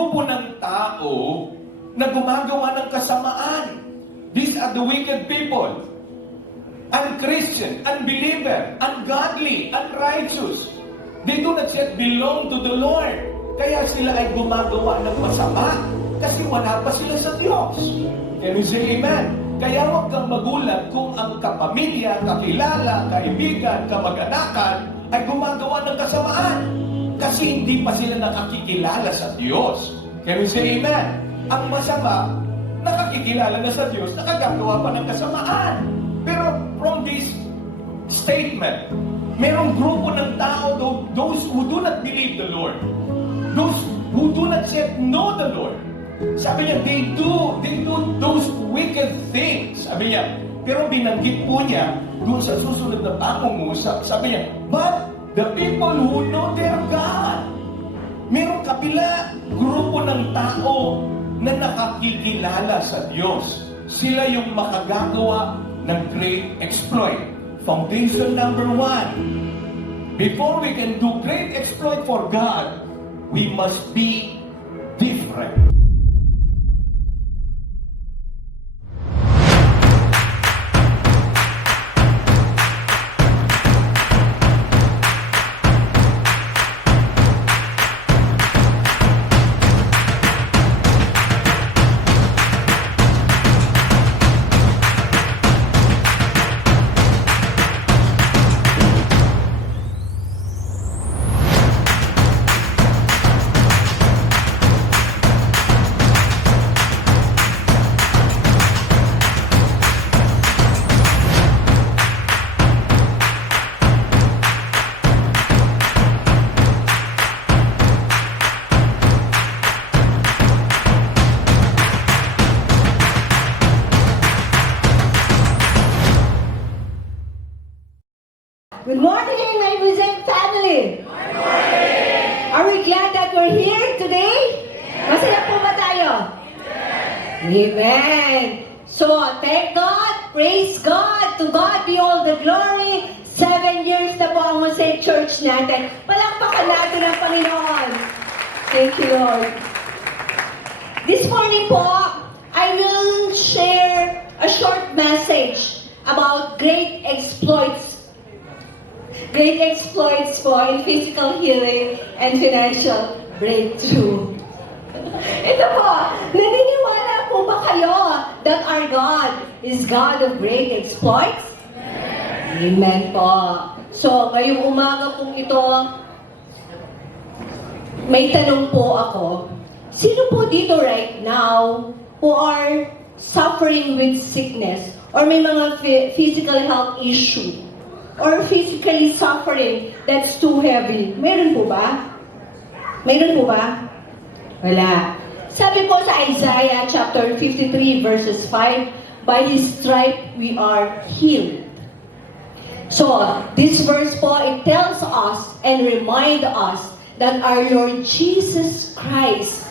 grupo ng tao na gumagawa ng kasamaan. These are the wicked people. Unchristian, unbeliever, ungodly, unrighteous. They do not yet belong to the Lord. Kaya sila ay gumagawa ng masama kasi wala pa sila sa Diyos. Can you say amen? Kaya huwag kang magulat kung ang kapamilya, kakilala, kaibigan, kamag-anakan ay gumagawa ng kasamaan. Kasi hindi pa sila nakakikilala sa Diyos. Can you say amen? Ang masama, nakakikilala na sa Diyos, nakagagawa pa ng kasamaan. Pero from this statement, merong grupo ng tao, those who do not believe the Lord, those who do not yet know the Lord, sabi niya, they do those wicked things. Sabi niya, pero binanggit po niya doon sa susunod na pangungusap, sabi niya, but the people who know their God. Merong kapila, grupo ng tao na nakakikilala sa Diyos. Sila yung makagagawa ng great exploit. Foundation number 1. Before we can do great exploit for God, we must be different. Good morning, my Vision family! Good morning! Are we glad that we're here today? Masaya po ba tayo? Amen! So, thank God, praise God, to God be all the glory. 7 years na po ang Mosaic Church natin. Palakpakan natin ang Panginoon. Thank you, Lord. This morning po, I will share a short message about great exploits. Great exploits po in physical healing and financial breakthrough. Ito po, naniniwala po ba kayo that our God is God of great exploits? Amen po. So, ngayong umaga pong ito, may tanong po ako. Sino po dito right now who are suffering with sickness or may mga physical health issue? Or physically suffering that's too heavy. Meron po ba? Meron po ba? Wala. Sabi po sa Isaiah chapter 53 verses 5, by His stripe we are healed. So, this verse po, it tells us and remind us that our Lord Jesus Christ,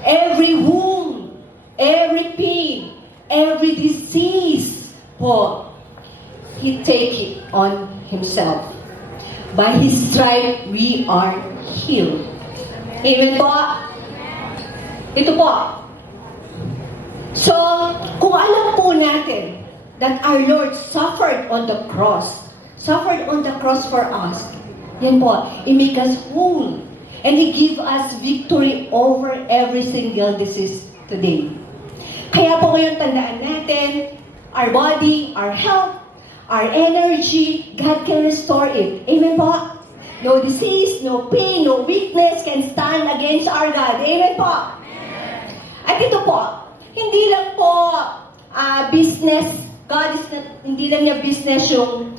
every wound, every pain, every disease po, He take it on Himself. By His stripe, we are healed. Amen po? Ito po. So, kung alam po natin that our Lord suffered on the cross for us, yan po, He make us whole. And He give us victory over every single disease today. Kaya po ngayon tandaan natin, our body, our health, our energy, God can restore it. Amen po? No disease, no pain, no weakness can stand against our God. Amen po? At ito po, hindi lang po business, God is not, hindi lang niya business yung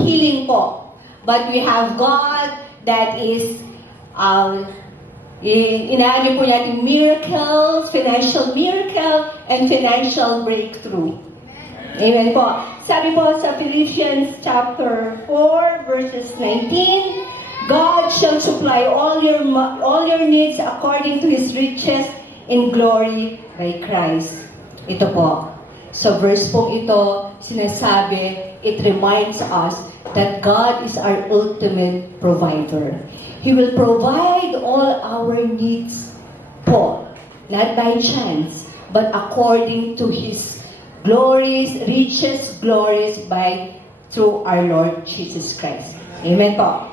healing po. But we have God that is, inaani po natin miracles, financial miracle, and financial breakthrough. Amen po. Sabi po sa Philippians chapter 4 verses 19, God shall supply all your needs according to His riches in glory by Christ. Ito po. Sa verse pong ito, sinasabi, it reminds us that God is our ultimate provider. He will provide all our needs po. Not by chance, but according to His glories, riches, glories through our Lord Jesus Christ. Amen po.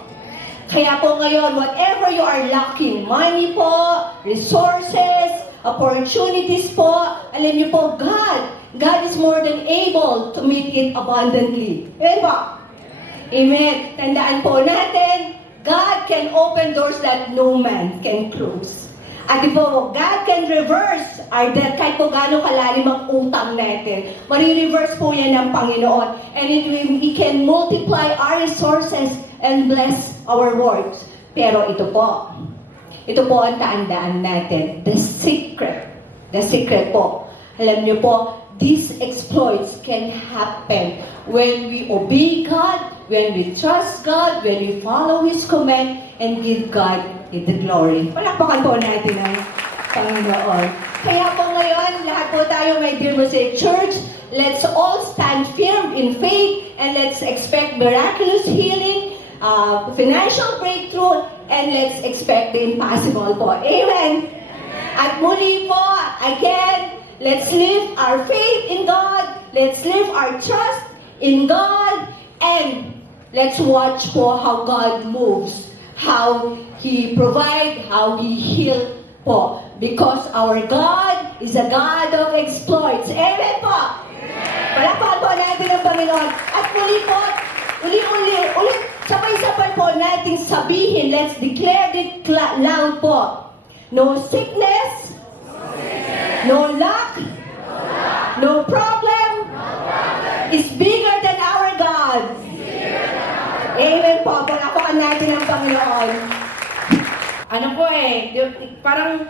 Kaya po ngayon, whatever you are lacking, money po, resources, opportunities po, alam niyo po, God is more than able to meet it abundantly. Amen po? Amen. Tandaan po natin, God can open doors that no man can close. At di po, God can reverse our debt kahit po gano'ng kalalim ang utang natin. Mari-reverse po yan ng Panginoon. And He can multiply our resources and bless our works. Pero ito po ang tandaan natin. The secret po. Alam niyo po, these exploits can happen when we obey God, when we trust God, when we follow His command, and give God the glory. Palakpakan po natin ang Panginoon. Kaya po ngayon, lahat po tayo, my dear Mosaic Church, let's all stand firm in faith and let's expect miraculous healing, financial breakthrough, and let's expect the impossible po. Amen? At muli po, again, let's live our faith in God, let's live our trust in God, and let's watch po how God moves, how He provide, how He heal po. Because our God is a God of exploits. Amen po! Palakpakan po natin ang Panginoon. At muli po, ulit, sabay-sabay po natin sabihin, let's declare it loud po. No sickness, no lack, no problem is bigger than our God. Amen po. Palakpakan natin ang Panginoon. Ano po parang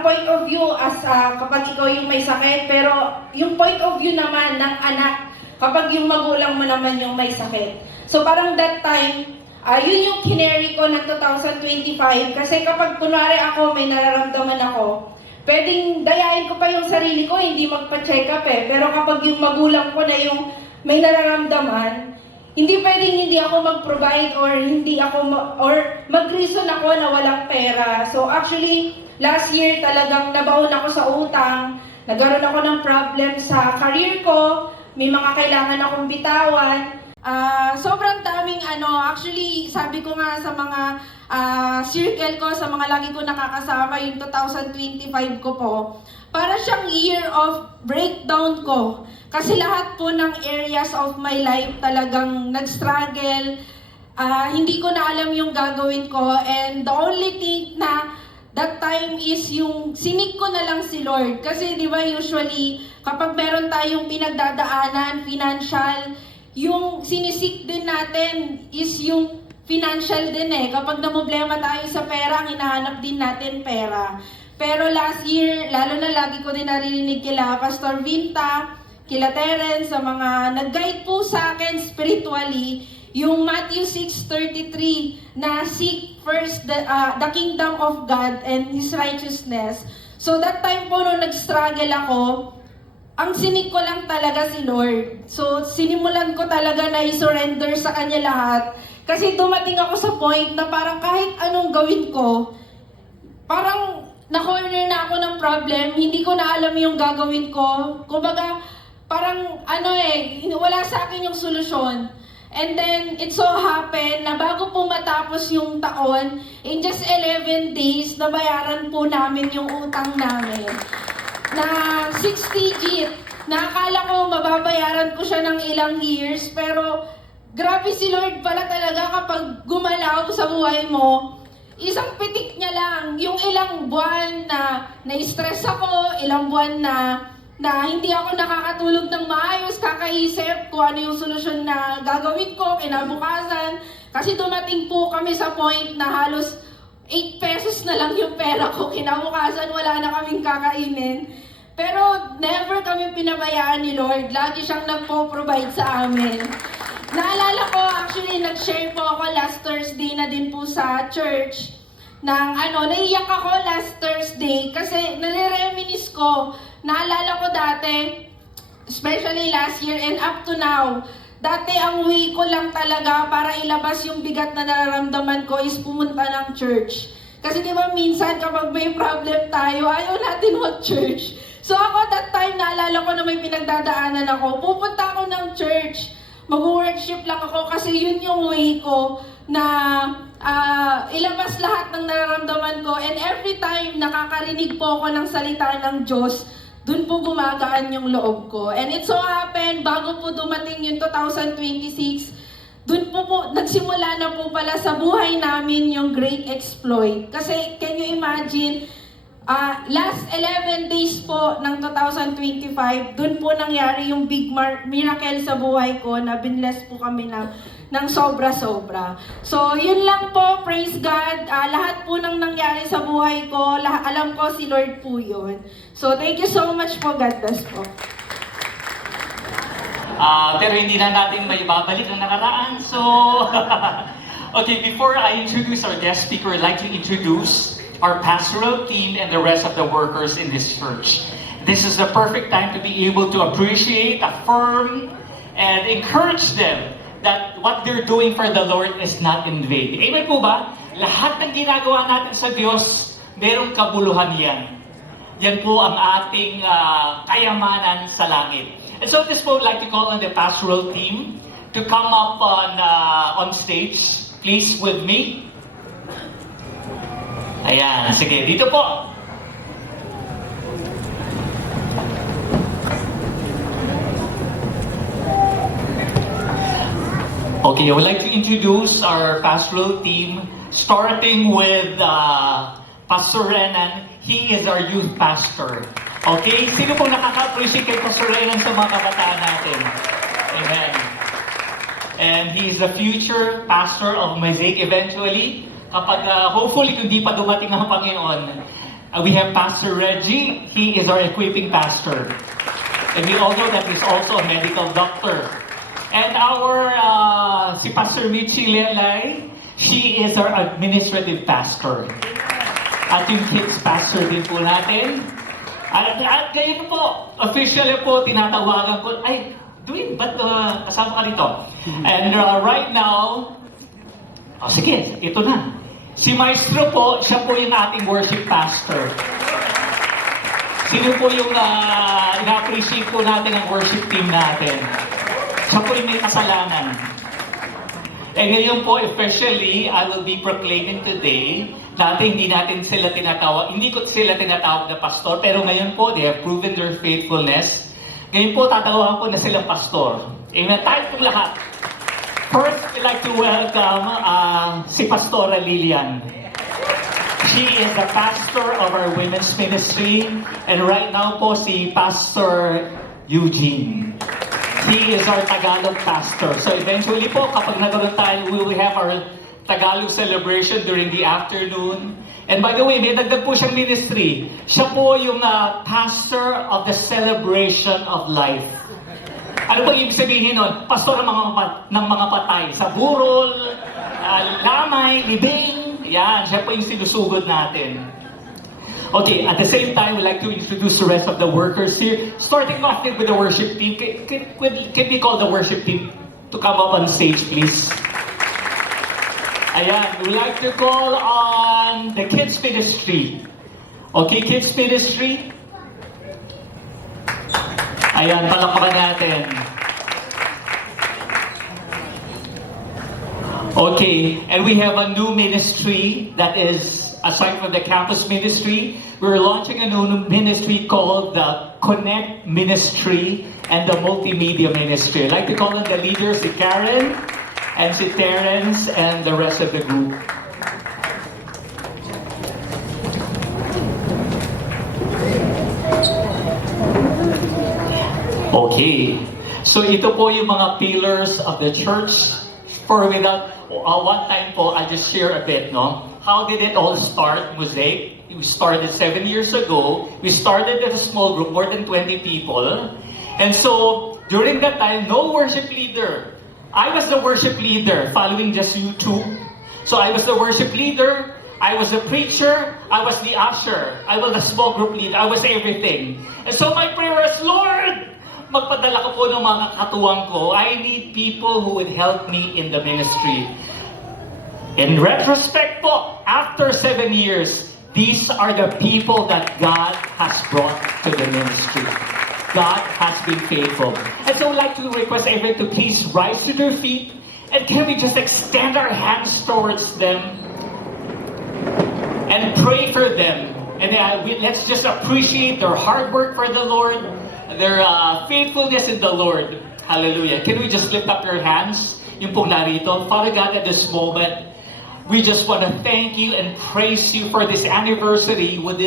point of view as kapag ikaw yung may sakit, pero yung point of view naman ng anak kapag yung magulang mo naman yung may sakit. So parang that time, yun yung kinary ko ng 2025 kasi kapag kunwari ako may nararamdaman ako, pwedeng dayain ko pa yung sarili ko, hindi magpa-check up pero kapag yung magulang ko na yung may nararamdaman, hindi pwedeng hindi ako mag-provide or mag-reason ako na walang pera. So actually, last year talagang nabaon ako sa utang, nagkaroon ako ng problem sa career ko, may mga kailangan akong bitawan. Sobrang daming actually sabi ko nga sa mga circle ko, sa mga lagi ko nakakasama, yung 2025 ko po, para siyang year of breakdown ko. Kasi lahat po ng areas of my life talagang nag-struggle, hindi ko na alam yung gagawin ko, and the only thing na that time is yung sinik ko na lang si Lord. Kasi di ba usually, kapag meron tayong pinagdadaanan, financial, yung sinisik din natin is yung financial din Kapag namblema tayo sa pera, ang hinahanap din natin pera. Pero last year, lalo na lagi ko din naririnig kila Pastor Vinta, kila Terence, sa mga nag-guide po sa akin spiritually, yung Matthew 6:33 na seek first the kingdom of God and His righteousness. So that time po nung nag-struggle ako, ang sinig ko lang talaga si Lord. So sinimulan ko talaga na i-surrender sa Kanya lahat. Kasi dumating ako sa point na parang kahit anong gawin ko, parang na-corner na ako ng problem, hindi ko na alam yung gagawin ko. Kumbaga, parang wala sa akin yung solusyon. And then, it so happened na bago po matapos yung taon, in just 11 days, nabayaran po namin yung utang namin. Na 6 digit. Nakakala ko mababayaran ko siya ng ilang years, pero grabe si Lord pala talaga kapag gumalaw sa buhay mo. Isang pitik niya lang, yung ilang buwan na na-stress ako, ilang buwan na hindi ako nakakatulog ng maayos, kakaisip kung ano yung solusyon na gagawin ko kinabukasan. Kasi dumating po kami sa point na halos 8 pesos na lang yung pera ko. Kinabukasan, wala na kaming kakainin. Pero never kami pinabayaan ni Lord. Lagi siyang nagpo-provide sa amin. Naalala ko, actually, nag-share po ako last Thursday na din po sa church. Naiyak ako last Thursday kasi nare-reminisce ko. Naalala ko dati, especially last year and up to now, dati ang way ko lang talaga para ilabas yung bigat na nararamdaman ko is pumunta ng church. Kasi di ba minsan kapag may problem tayo, ayaw natin mag-church. So ako that time, naalala ko na may pinagdadaanan ako, pupunta ako ng church. Mag-worship lang ako kasi yun yung way ko na ilabas lahat ng nararamdaman ko. And every time nakakarinig po ako ng salita ng Diyos, dun po gumagaan yung loob ko. And it so happened, bago po dumating yung 2026, dun po nagsimula na po pala sa buhay namin yung great exploit. Kasi can you imagine, last 11 days po ng 2025, dun po nangyari yung big miracle sa buhay ko na binless po kami ng sobra-sobra. So, yun lang po, praise God. Lahat po ng nangyari sa buhay ko, alam ko si Lord po yun. So, thank you so much po. God bless po. Pero hindi na natin may babalik ang nakaraan. So, okay, before I introduce our guest speaker, I'd like to introduce our pastoral team and the rest of the workers in this church. This is the perfect time to be able to appreciate, affirm, and encourage them that what they're doing for the Lord is not in vain. Amen po ba? Lahat ng ginagawa natin sa Diyos, merong kabuluhan yan. Yan po ang ating kayamanan sa langit. And so at this point, I'd like to call on the pastoral team to come up on stage. Please, with me. Ayan, sige, dito po. Okay, I would like to introduce our pastoral team, starting with Pastor Renan. He is our youth pastor. Okay? Sino pong nakaka-appreciate kay Pastor Renan sa mga kabataan natin? Amen. And he is the future pastor of Mosaic eventually. Kapag, hopefully, kung di pa dumating ang Panginoon, we have Pastor Reggie. He is our equipping pastor. And we all know that he's also a medical doctor. And our, si Pastor Michi Lelay, she is our administrative pastor. At yung kids pastor din po natin. At ngayon po, officially po, tinatawagan ko, ay, Dwayne, ba't kasama ka rito? And right now, sige, ito na. Si Maestro po, siya po yung ating worship pastor. Sino po yung ina-appreciate po natin ang worship team natin? Siya po yung may kasalanan. And ngayon po, especially, I will be proclaiming today, dati hindi ko sila tinatawag na pastor, pero ngayon po, they have proven their faithfulness. Ngayon po, tatawagan ko na silang pastor. Amen. Tayo pong lahat. First, we'd like to welcome si Pastora Lilian. She is the pastor of our women's ministry. And right now po, si Pastor Eugene. He is our Tagalog pastor. So eventually po, kapag nagkaroon tayo, we will have our Tagalog celebration during the afternoon. And by the way, may dagdag po siyang ministry. Siya po yung pastor of the celebration of life. Ano ba ibig sabihin nun? Pastor ng mga patay. Sa burol, lamay, libing. Yan, siya po yung sinusugod natin. Okay, at the same time, we'd like to introduce the rest of the workers here. Starting off with the worship team. Can we call the worship team to come up on stage, please? Ayan, we'd like to call on the kids ministry. Okay, kids ministry. Ayan, palakpakan natin. Okay, and we have a new ministry that is, aside from the campus ministry, we're launching a new ministry called the Connect Ministry and the Multimedia Ministry. I'd like to call on the leaders, si Karen, and si Terrence, and the rest of the group. Okay, so ito po yung mga pillars of the church. For without, one time po, I'll just share a bit, no? How did it all start, Mosaic? We started 7 years ago. We started as a small group, more than 20 people. And so, during that time, no worship leader. I was the worship leader, following just YouTube. So I was the worship leader, I was the preacher, I was the usher, I was the small group leader, I was everything. And so my prayer is, Lord, magpadala ko po ng mga katuwang ko. I need people who would help me in the ministry. In retrospect po, after 7 years, these are the people that God has brought to the ministry. God has been faithful. And so I'd like to request everyone to please rise to their feet, and can we just extend our hands towards them and pray for them. And let's just appreciate their hard work for the Lord, their faithfulness in the Lord. Hallelujah. Can we just lift up your hands? Yung pong narito. Father God, at this moment, we just want to thank you and praise you for this anniversary. Would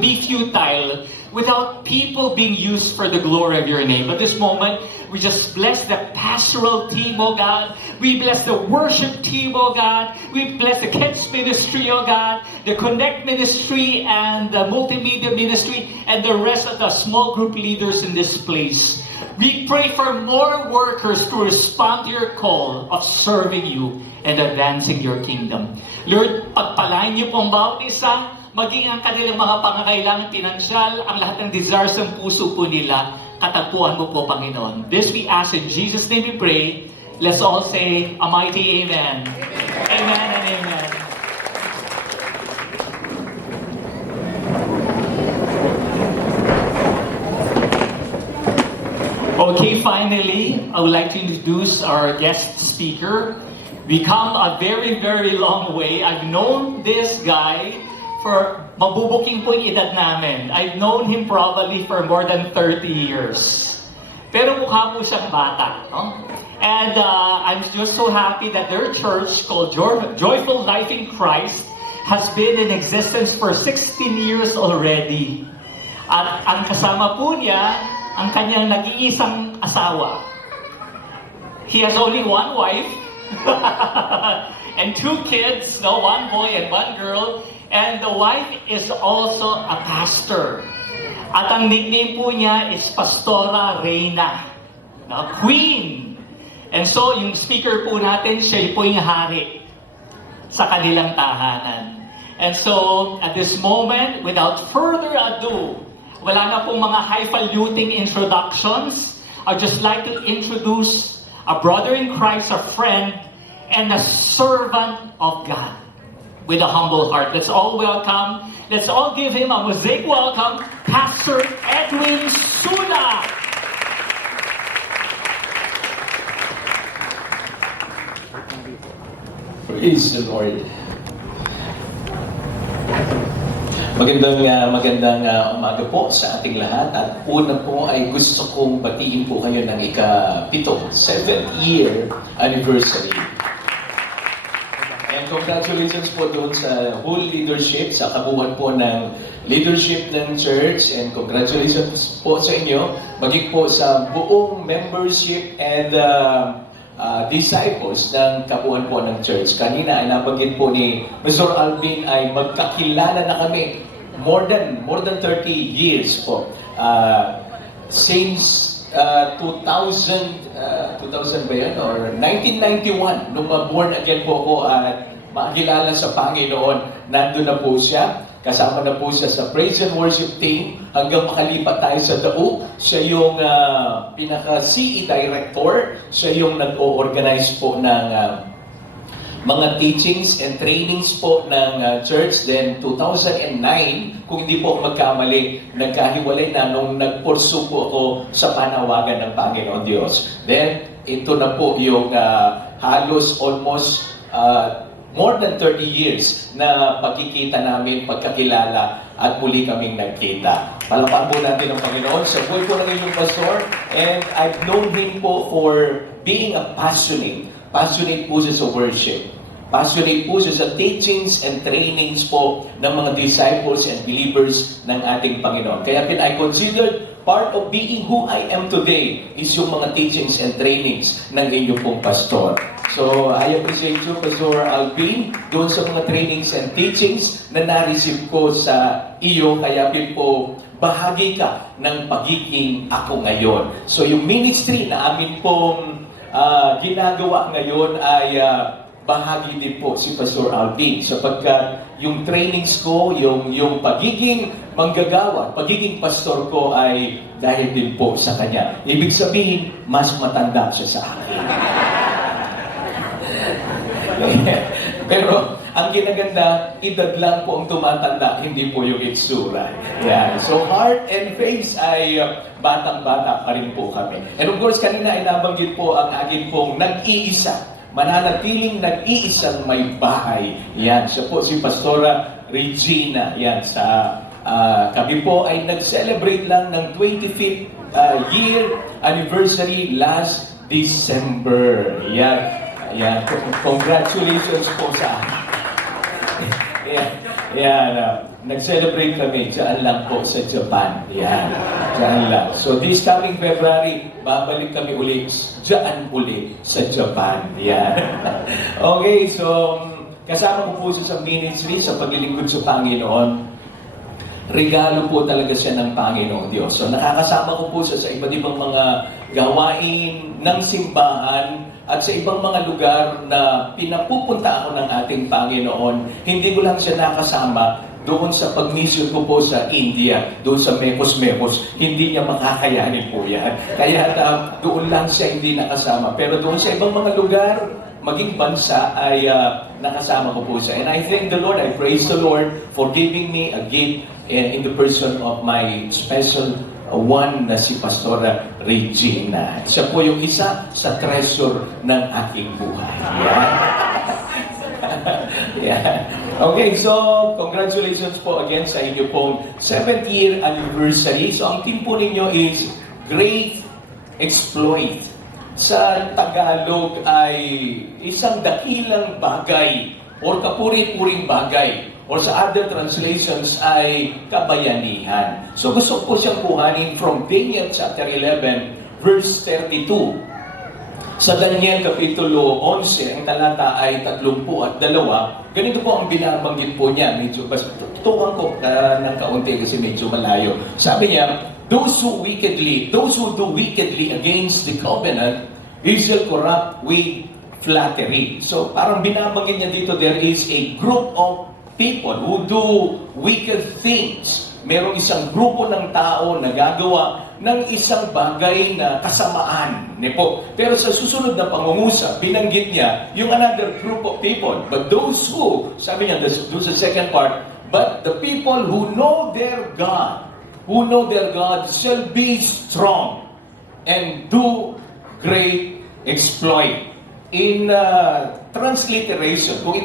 be futile without people being used for the glory of your name. At this moment, we just bless the pastoral team, oh God. We bless the worship team, oh God. We bless the kids ministry, oh God. The Connect ministry and the multimedia ministry and the rest of the small group leaders in this place. We pray for more workers to respond to your call of serving you and advancing your kingdom. Lord, pagpalain niyo po ang bawat isa, maging ang kanilang mga pangangailangan pinansyal, ang lahat ng desires ng puso po nila, katagpuan mo po, Panginoon. This we ask in Jesus' name we pray. Let's all say a mighty amen. Amen and amen. Okay, finally, I would like to introduce our guest speaker. We come a very, very long way. I've known this guy for mabubuking po yung edad namin. I've known him probably for more than 30 years. Pero mukha po siyang bata. No? And I'm just so happy that their church called Joyful Life in Christ has been in existence for 16 years already. At ang kasama po niya, ang kanyang nag-iisang asawa. He has only one wife and 2 kids, no, 1 boy and 1 girl. And the wife is also a pastor. At ang nickname po niya is Pastora Reina, no, Queen. And so yung speaker po natin, siya po yung hari sa kanilang tahanan. And so at this moment, without further ado, wala na pong mga highfalutin introductions. I'd just like to introduce a brother in Christ, a friend, and a servant of God with a humble heart. Let's all welcome, let's all give him a mosaic welcome, Pastor Edwin Sula. Praise the Lord. Magandang umaga po sa ating lahat. At una po ay gusto kong batiin po kayo ng ika-7th 7th year anniversary. And congratulations po doon sa whole leadership, sa kabuuan po ng leadership ng church. And congratulations po sa inyo, maging po sa buong membership and disciples ng kabuuan po ng church. Kanina ay nabanggit po ni Mr. Alvin ay magkakilala na kami more than 30 years po. Since 2000 ba yun? Or 1991, nung ma-born again po ako at makilala sa Panginoon, nandun na po siya. Kasama na po siya sa praise and worship team hanggang makalipat tayo sa Daug. Siya yung pinaka-CE director. Siya yung nag-o-organize po ng mga teachings and trainings po ng church. Then 2009, kung hindi po ako magkamali, nagkahiwalay na nung nagpursu po ako sa panawagan ng Panginoon Diyos. Then ito na po yung halos almost more than 30 years na pagkikita namin, pagkakilala, at muli kaming nagkita. Palakpakan po natin ang Panginoon sa buhay po ng inyong pastor. And I've known him po for being a passionate po siya sa worship. Passionate po siya sa teachings and trainings po ng mga disciples and believers ng ating Panginoon. Kaya I considered part of being who I am today is yung mga teachings and trainings ng inyong pong pastor. So, I appreciate you, Pastor Alvin, doon sa mga trainings and teachings na na-receive ko sa iyo. Kaya po, bahagi ka ng pagiging ako ngayon. So, yung ministry na amin pong ginagawa ngayon ay bahagi din po si Pastor Alvin. Sapagkat yung trainings ko, yung pagiging manggagawa, pagiging pastor ko ay dahil din po sa kanya. Ibig sabihin, mas matanda siya sa akin. Pero ang kinaganda, edad lang po ang tumatanda, hindi po yung itsura. Yan. So heart and face ay batang-bata pa rin po kami. And of course, kanina ay nabanggit po ang akin pong nag-iisa. Mananatiling nag-iisang may bahay. Yan. Siya po si Pastora Regina. Yan. Kami po ay nag-celebrate lang ng 25th year anniversary last December. Yan. Yan. Congratulations po sa akin. Yan. Nag-celebrate kami. Diyan lang po sa Japan. Yan. Diyan lang. So this coming February, babalik kami ulit. Diyan ulit sa Japan. Yan. Okay, so kasama ko po sa ministry sa paglilingkod sa Panginoon. Regalo po talaga siya ng Panginoon Diyos. So nakakasama ko po siya sa iba't ibang mga gawain ng simbahan at sa ibang mga lugar na pinapupunta ako ng ating Panginoon. Hindi ko lang siya nakasama doon sa pag-mission ko po sa India, doon sa Mekos. Hindi niya makakayanin po yan. Kaya doon lang siya hindi nakasama. Pero doon sa ibang mga lugar, maging bansa ay nakasama ko po siya. And I thank the Lord, I praise the Lord for giving me a gift in the person of my special one na si Pastora Regina. Siya po yung isa sa treasure ng aking buhay. Yeah. Yeah. Okay, so congratulations po again sa inyo pong 7th year anniversary. So ang team po ninyo is Great Exploit. Sa Tagalog ay isang dakilang bagay or kapuri-puring bagay. Or sa other translations ay kabayanihan. So gusto ko siyang kuhanin from Daniel chapter 11, verse 32. Sa Daniel Kapitulo 11, ang talata ay 32. Ganito po ang binabanggit po niya. Medyo tutukan ko ng kaunti kasi medyo malayo. Sabi niya, those who do wickedly against the covenant, he shall corrupt with flattery. So parang binabanggit niya dito, there is a group of people who do wicked things. Merong isang grupo ng tao na gagawa ng isang bagay na kasamaan. Pero sa susunod na pangungusap, binanggit niya yung another group of people. But those who, sabi niya, doon sa second part, but the people who know their God, shall be strong and do great exploit. In transliteration, kung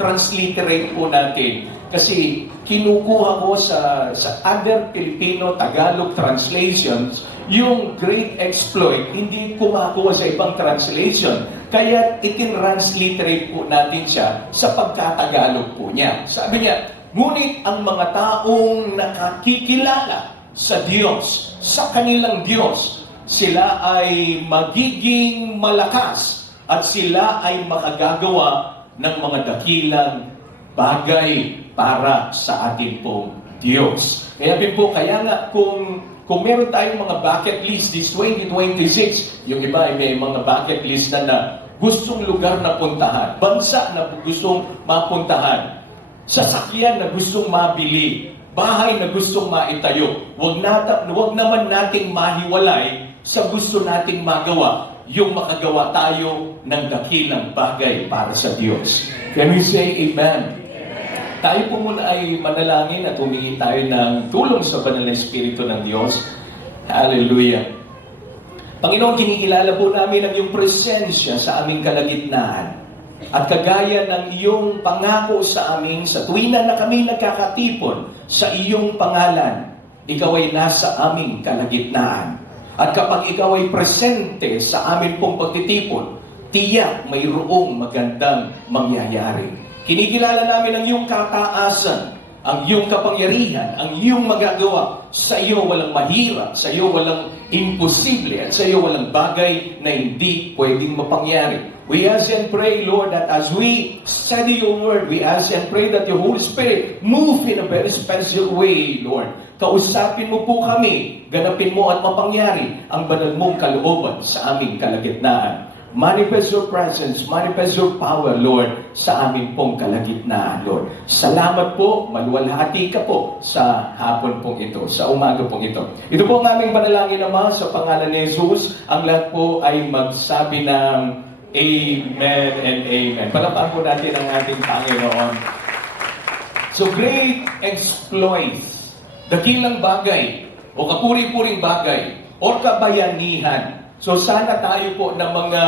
transliterate po natin, kasi kinukuha ko sa other Filipino Tagalog translations, yung great exploit, hindi kumakuha sa ibang translation. Kaya itin-transliterate po natin siya sa pagkatagalog po niya. Sabi niya, ngunit ang mga taong nakakikilala sa Diyos, sa kanilang Diyos, sila ay magiging malakas at sila ay makagagawa ng mga dakilang bagay para sa atin pong Diyos. Kaya nga kung meron tayong mga bucket list this 2026, yung iba ay may mga bucket list na gustong lugar na puntahan, bansa na gustong mapuntahan, sasakyan na gustong mabili, bahay na gustong maitayo, wag naman nating mahiwalay sa gusto nating magawa, yung makagawa tayo ng dakilang bagay para sa Diyos. Can we say amen? Tayo po muna ay manalangin at humingi tayo ng tulong sa banal na Espiritu ng Diyos. Hallelujah. Panginoon, kinikilala po namin ang iyong presensya sa aming kalagitnaan. At kagaya ng iyong pangako sa amin, sa tuwina na kami nagkakatipon sa iyong pangalan, ikaw ay nasa aming kalagitnaan. At kapag ikaw ay presente sa amin pong pagtitipon, tiyak mayroong magandang mangyayari. Kinikilala namin ang iyong kataasan, ang iyong kapangyarihan, ang iyong magagawa. Sa iyo walang mahirap, sa iyo walang imposible, at sa iyo walang bagay na hindi pwedeng mapangyari. We ask and pray, Lord, that as we study your word, we ask and pray that your Holy Spirit move in a very special way, Lord. Kausapin mo po kami, ganapin mo at mapangyari ang banal mong kalooban sa aming kalagitnaan. Manifest your presence, manifest your power, Lord, sa amin pong kalagitnaan, Lord. Salamat po, maluwalhati ka po sa hapon pong ito, sa umaga pong ito. Ito po ang aming panalangin naman sa pangalan ni Jesus. Ang lahat po ay magsabi ng Amen and amen. Palakpakan po natin ang ating Panginoon. So great exploits, dakilang bagay o kapuri-puring bagay o kabayanihan. So sana tayo po na mga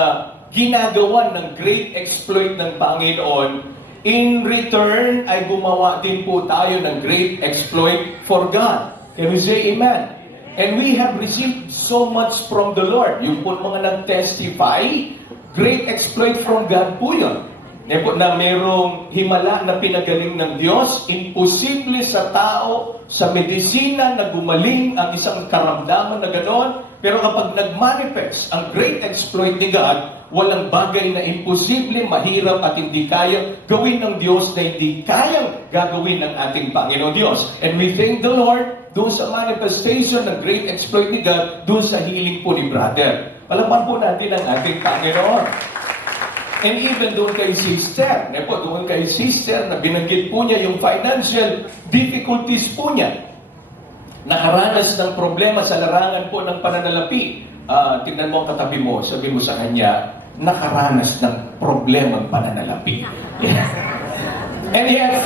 ginagawa ng great exploit ng Panginoon, in return ay gumawa din po tayo ng great exploit for God. Can we say amen? And we have received so much from the Lord. Yung po mga nag-testify, great exploit from God po yun. Na merong himala na pinagaling ng Diyos, imposible sa tao, sa medisina na gumaling ang isang karamdaman na gano'n. Pero kapag nag-manifest ang great exploit ni God, walang bagay na imposible, mahirap at hindi kayang gawin ng Diyos na hindi kayang gagawin ng ating Panginoon Diyos. And we thank the Lord doon sa manifestation ng great exploit ni God, doon sa healing po ni brother. Palaman po natin ang ating Panginoon. And even doon kay sister, doon kay sister na binanggit po niya yung financial difficulties po niya. Nakaranas ng problema sa larangan po ng pananalapi. Tingnan mo ang katabi mo, sabi mo sa kanya, nakaranas ng problema ng pananalapi. Yeah. And yet,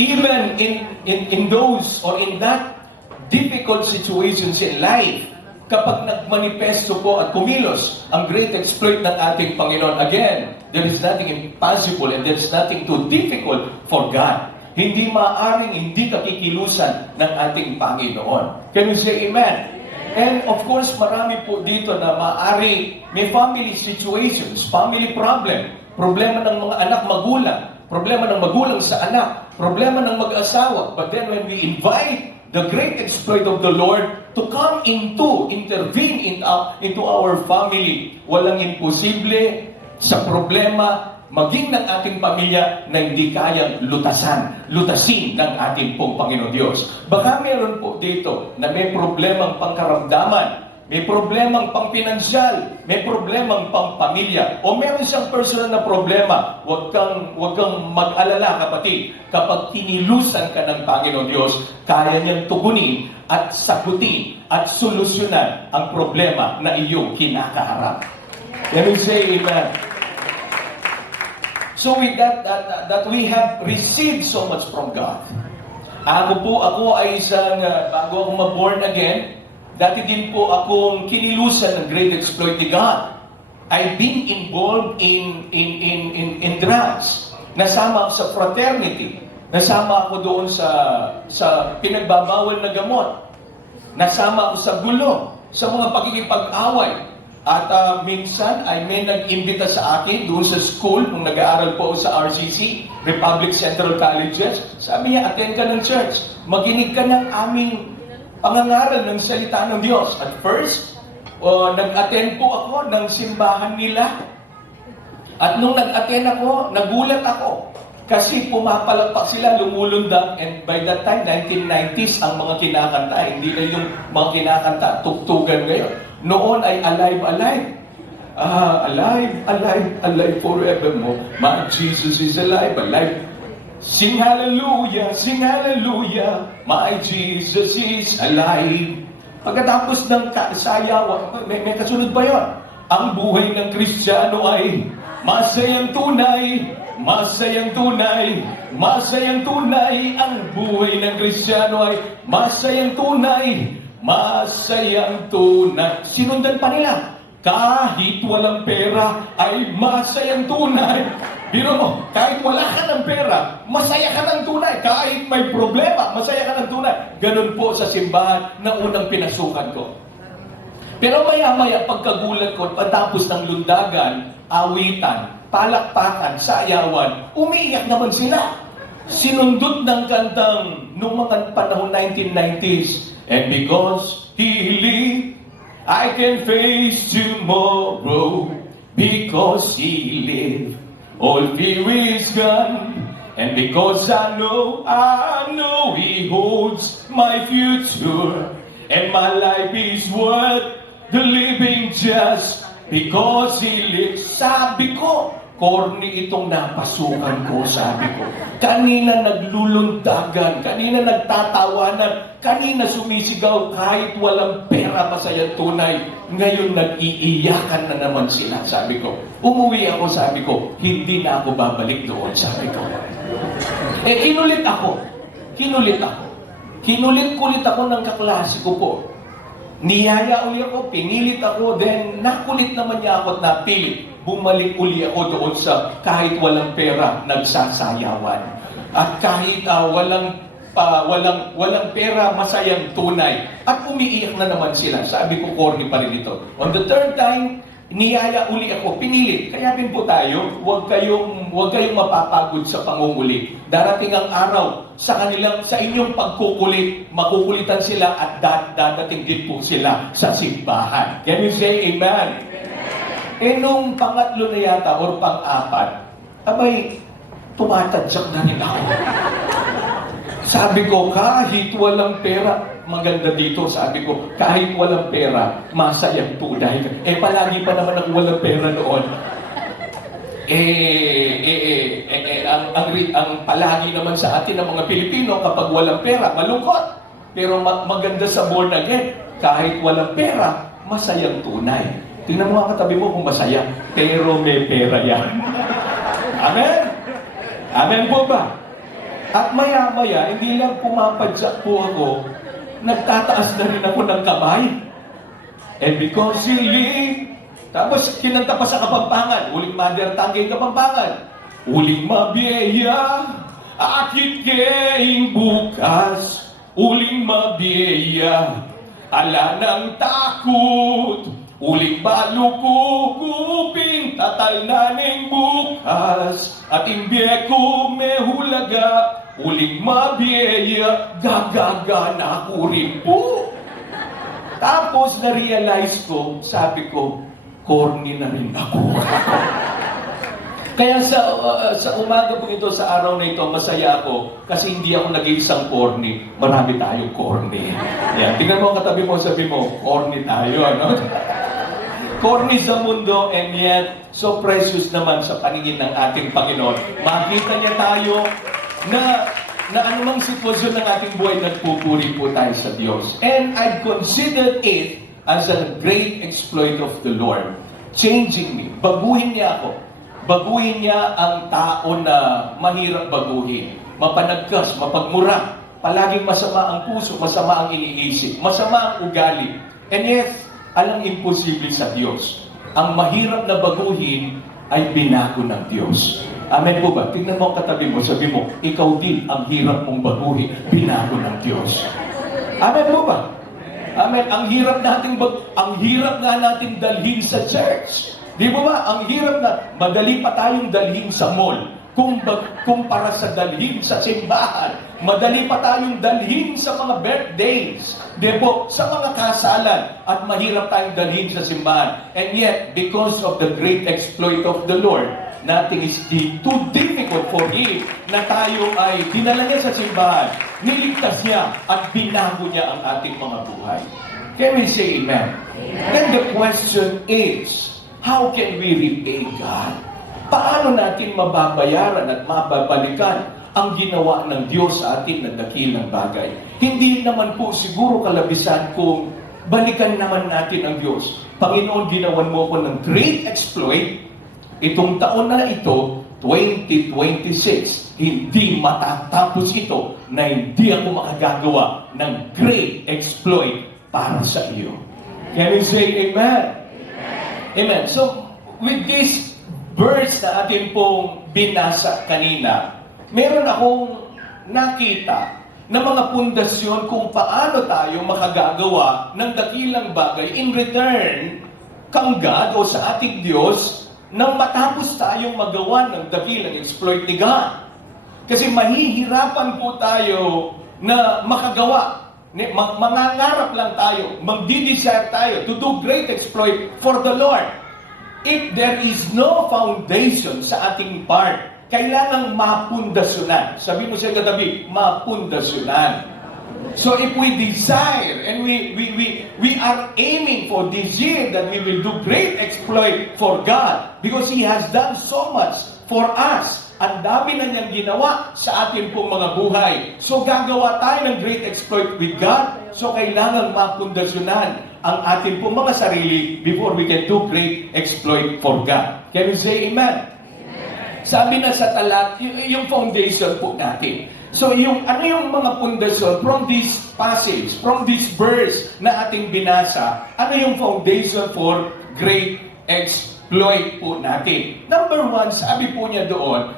even in those or in that difficult situations in life, kapag nagmanifesto po at kumilos ang great exploit ng ating Panginoon, again, there is nothing impossible and there is nothing too difficult for God. Hindi maaaring hindi kakikilusan ng ating Panginoon. Can you say amen? And of course, marami po dito na maaaring may family situations, family problem, problema ng mga anak magulang, problema ng magulang sa anak, problema ng mag-asawa. But then when we invite the great exploit of the Lord to come intervene into our family, walang imposible sa problema, maging ng ating pamilya na hindi kayang lutasin ng ating pong Panginoon Diyos. Baka meron po dito na may problemang pangkaramdaman, may problemang pangpinansyal, may problemang pangpamilya, o meron siyang personal na problema. Huwag kang mag-alala, kapatid. Kapag kinilusan ka ng Panginoon Diyos, kaya niyang tugunin at sagutin at solusyonan ang problema na iyong kinakaharap. Let me say amen. So with that we have received so much from God. Ako ay isang, bago ako ma-born again, dati din po akong kinilusan ng great exploit ni God. I've been involved in drugs. Nasama ako sa fraternity. Nasama ako doon sa pinagbabawal na gamot. Nasama ako sa gulo, sa mga pagkikipag-away. At minsan ay may nag-imbita sa akin doon sa school nung nag-aaral po sa RCC, Republic Central Colleges. Sabi niya, attend ka ng church. Maginig ka ng aming pangangaral ng salita ng Diyos. At first, nag-attend po ako ng simbahan nila. At nung nag-attend ako, nagulat ako. Kasi pumapalakpak sila, lumulundag, and by that time, 1990s, ang mga kinakanta, hindi na yung mga kinakanta, tugtugan ngayon. Noon ay alive, alive. Alive forevermore. My Jesus is alive, alive. Sing hallelujah, my Jesus is alive. Pagkatapos ng sayawan, may kasunod ba yun? Ang buhay ng Kristiyano ay masayang tunay, masayang tunay, masayang tunay. Ang buhay ng Kristiyano ay masayang tunay, masayang tunay. Sinundan pa nila. Kahit walang pera ay masayang tunay. Biro mo, kahit wala ka ng pera, masaya ka ng tunay. Kahit may problema, masaya ka ng tunay. Ganun po sa simbahan na unang pinasukan ko. Pero maya-maya pagkagulat ko, patapos ng lundagan, awitan, palakpakan, sayawan, umiiyak naman sila. Sinundot ng kantang nung mga panahon 1990s. And because He lived, I can face tomorrow. Because He lived, all fear is gone. And because I know He holds my future. And my life is worth the living just because He lives. Sabi ko, corny itong napasukan ko, sabi ko. Kanina naglulundagan, kanina nagtatawanan, kanina sumisigaw kahit walang pera, masayang tunay. Ngayon nag-iiyakan na naman sila, sabi ko. Umuwi ako, sabi ko, hindi na ako babalik doon, sabi ko. Kinulit ako. Kinulit-kulit ako ng kaklase ko po. Niyaya uli ako, pinilit ako, then nakulit naman niya ako at napilit. Bumalik uli ako doon sa kahit walang pera, nagsasayawan. At kahit walang pera, masayang tunay. At umiiyak na naman sila. Sabi ko, corny pa rin ito. On the third time, niyaya uli ako, pinilit. Kaya din po tayo, huwag kayong mapapagod sa pangunguli. Darating ang araw, sa inyong pagkukulit, makukulitan sila at dadating din po sila sa simbahan. Can you say amen? Nung pangatlo na yata or pang-apat, abay, tumatadyak na rin ako. Sabi ko, kahit walang pera, maganda dito, sabi ko, kahit walang pera, masayang tunay. Palagi pa naman ako walang pera noon. Ang palagi naman sa atin ng mga Pilipino, kapag walang pera, malungkot. Pero maganda sa born again, kahit walang pera, masayang tunay. Tingnan mo ang katabi mo kung masaya, pero may pera yan. Amen? Amen po ba? At maya-maya, hindi lang pumapadyak po ako, nagtataas na rin ako ng kamay. And because you live, tapos kinanta pa sa Kapampangan, uling mother tongue Kapampangan, uling mabiyaya, akit kaing bukas, uling mabiyaya, ala ng takot, uling balukupin, tatal naning bukas, at imbye ko mehulaga, uling mabiyaya, gagaga na ako rin po. Tapos na-realize ko, sabi ko, corny na rin ako. Kaya sa umaga po ito, sa araw na ito, masaya ako kasi hindi ako nag-iisang corny. Marami tayong corny. Yan. Tingnan mo ang katabi mo, sabi mo, corny tayo. Ano? Corny sa mundo and yet so precious naman sa paningin ng ating Panginoon. Makita niya tayo na anumang sitwasyon ng ating buhay, nagpupuri po tayo sa Diyos. And I considered it as a great exploit of the Lord. Changing me. Baguhin niya ako. Baguhin niya ang tao na mahirap baguhin. Mapanagkas, mapagmura. Palaging masama ang puso, masama ang iniisip, masama ang ugali. And yet, alang imposible sa Diyos. Ang mahirap na baguhin ay binago ng Diyos. Amen po ba? Tingnan mo ang katabi mo, sabi mo, ikaw din ang hirap mong baguhin, binago ng Diyos. Amen po ba? Amen. Ang hirap nga natin dalhin sa church. Di ba ba? Ang hirap na, madali pa tayong dalhin sa mall. Kumpara sa dalhin sa simbahan. Madali pa tayong dalhin sa mga birthdays. Di po, sa mga kasalan. At mahirap tayong dalhin sa simbahan. And yet, because of the great exploit of the Lord, nothing is too difficult for Him na tayo ay dinala niya sa simbahan, niligtas niya at binago niya ang ating mga buhay. Can we say amen? Then the question is, how can we repay God? Paano natin mababayaran at mababalikan ang ginawa ng Diyos sa atin ng dakilang bagay? Hindi naman po siguro kalabisan kung balikan naman natin ang Diyos. Panginoon, ginawan mo ko ng great exploit. Itong taon na ito, 2026, hindi matatapos ito na hindi ako makagagawa ng great exploit para sa iyo. Can you say amen? Amen. So, with this verse na atin pong binasa kanina, meron akong nakita na mga pundasyon kung paano tayo makagagawa ng dakilang bagay in return kang God o sa ating Diyos nang matapos tayong magawa ng dakilang exploit ni God. Kasi mahihirapan po tayo na makagawa. Mangangarap lang tayo, magdi-desire tayo to do great exploit for the Lord. If there is no foundation sa ating part, kailangang mapundasyonan. Sabi mo sa katabi, mapundasyonan. So if we desire and we are aiming for this year that we will do great exploit for God because He has done so much for us. Ang dami na niyang ginawa sa ating pong mga buhay. So gagawa tayo ng great exploit with God. So kailangan mapundasyonan ang ating pong mga sarili before we can do great exploit for God. Can you say amen? Sabi na sa talat, yung foundation po natin. So ano yung mga pundasyon from this passage, from this verse na ating binasa, ano yung foundation for great exploit po natin? Number one, sabi po niya doon,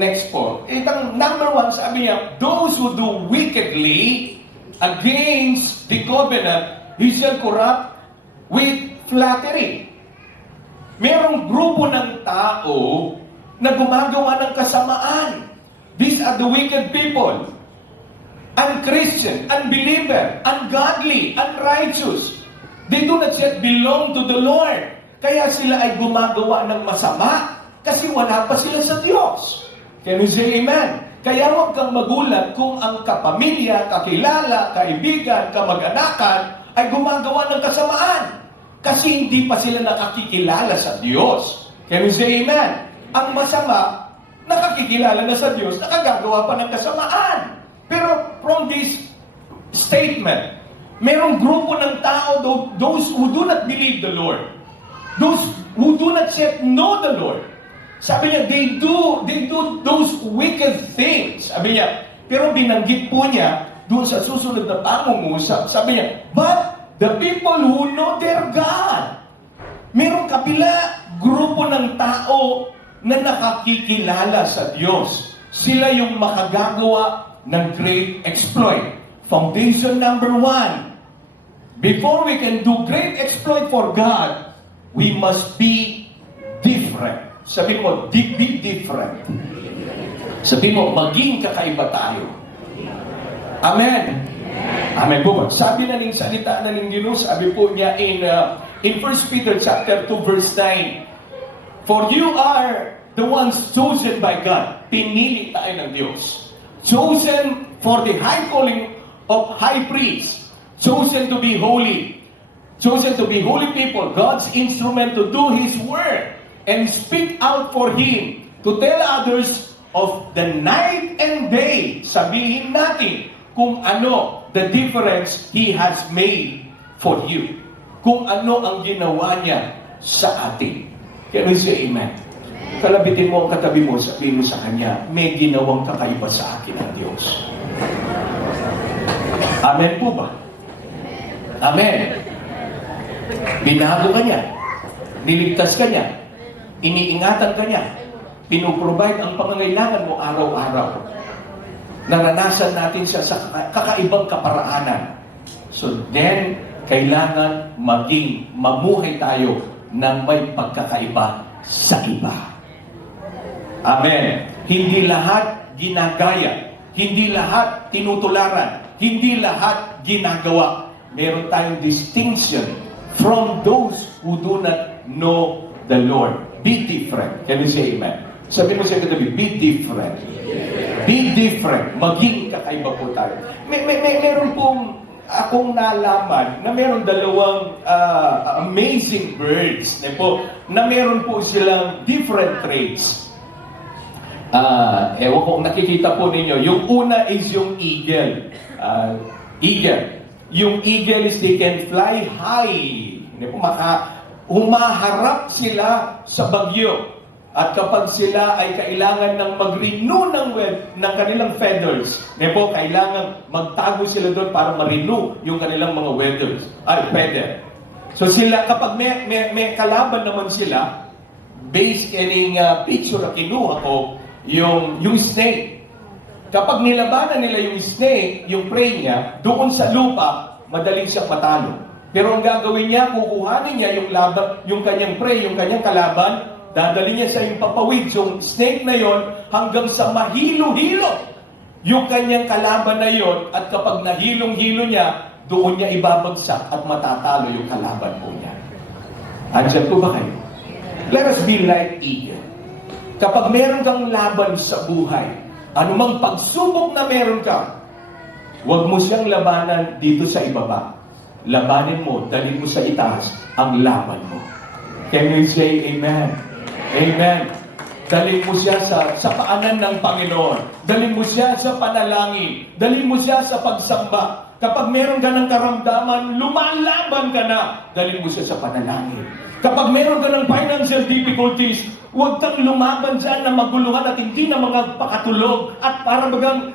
next po, number one, sabi niya, those who do wickedly against the covenant, he shall corrupt with flattery. Merong grupo ng tao na gumagawa ng kasamaan. These are the wicked people. Unchristian, unbeliever, ungodly, unrighteous. They do not yet belong to the Lord. Kaya sila ay gumagawa ng masama kasi wala pa sila sa Diyos. Can you say amen? Kaya huwag kang magulat kung ang kapamilya, kakilala, kaibigan, kamag-anakan ay gumagawa ng kasamaan. Kasi hindi pa sila nakakikilala sa Diyos. Can you say amen? Ang masama, nakakikilala na sa Diyos, nakagagawa pa ng kasamaan. Pero from this statement, merong grupo ng tao, those who do not believe the Lord, those who do not yet know the Lord. Sabi niya, they do those wicked things. Sabi niya, pero binanggit po niya doon sa susunod na pangungusap. Sabi niya, but the people who know their God. Merong kapila, grupo ng tao na nakakikilala sa Diyos. Sila yung makagagawa ng great exploit. Foundation number one. Before we can do great exploit for God, we must be different. Sabi mo, be different. Sabi mo, maging kakaiba tayo. Amen. Amen po ba? Sabi na ning salita na ning Diyos, sabi po niya in 1 Peter chapter 2 verse 9, for you are the ones chosen by God. Pinili tayo ng Diyos. Chosen for the high calling of high priest. Chosen to be holy. Chosen to be holy people. God's instrument to do His work and speak out for Him. To tell others of the night and day. Sabihin natin kung ano the difference He has made for you. Kung ano ang ginawa niya sa atin. Can we say amen? Kalabitin mo ang katabi mo, sabihin mo sa kanya, may ginawang kakaiba sa akin ang Diyos. Amen po ba? Amen. Binago ka niya. Niligtas ka niya. Iniingatan ka niya. Pinuprovide ang pangangailangan mo araw-araw. Naranasan natin siya sa kakaibang kaparaanan. So then, kailangan mamuhay tayo ng may pagkakaiba sa iba. Amen. Hindi lahat ginagaya. Hindi lahat tinutularan. Hindi lahat ginagawa. Meron tayong distinction from those who do not know the Lord. Be different. Can you say amen? Sabi mo sa katabi, be different. Be different. Maging kakaiba po tayo. Meron pong akong nalaman na meron dalawang amazing birds na meron po silang different traits. Ewan kung nakikita po ninyo. Yung una is yung eagle. Eagle. Yung eagle is they can fly high. Humaharap sila sa bagyo. At kapag sila ay kailangan ng mag-renew ng kanilang feathers, kailangan magtago sila doon para ma-renew yung kanilang mga feather. So sila, kapag may kalaban naman sila, based in picture na kinuha ko, yung snake. Kapag nilabanan nila yung snake, yung prey niya, doon sa lupa, madaling siyang matalo. Pero ang gagawin niya, kukuhanin niya yung kanyang prey, yung kanyang kalaban, dadali niya sa impapawid yung snake na yon hanggang sa mahilo-hilo yung kanyang kalaban na yon, at kapag nahilong-hilo niya, doon niya ibabagsak at matatalo yung kalaban po niya. Andiyan po ba kayo? Let us be like eagle. Kapag meron kang laban sa buhay, anumang pagsubok na meron ka, Huwag mo siyang labanan dito sa ibaba. Labanin mo, dalhin mo sa itaas ang laban mo. Can you say amen? Amen. Dalhin mo siya sa paanan ng Panginoon. Dalhin mo siya sa panalangin. Dalhin mo siya sa pagsamba. Kapag meron ka ng karamdaman, lumalaban ka na. Dalhin mo siya sa panalangin. Kapag meron ka ng financial difficulties, huwag kang lumaban dyan na maguluhan at hindi na mga pakatulog at para bagang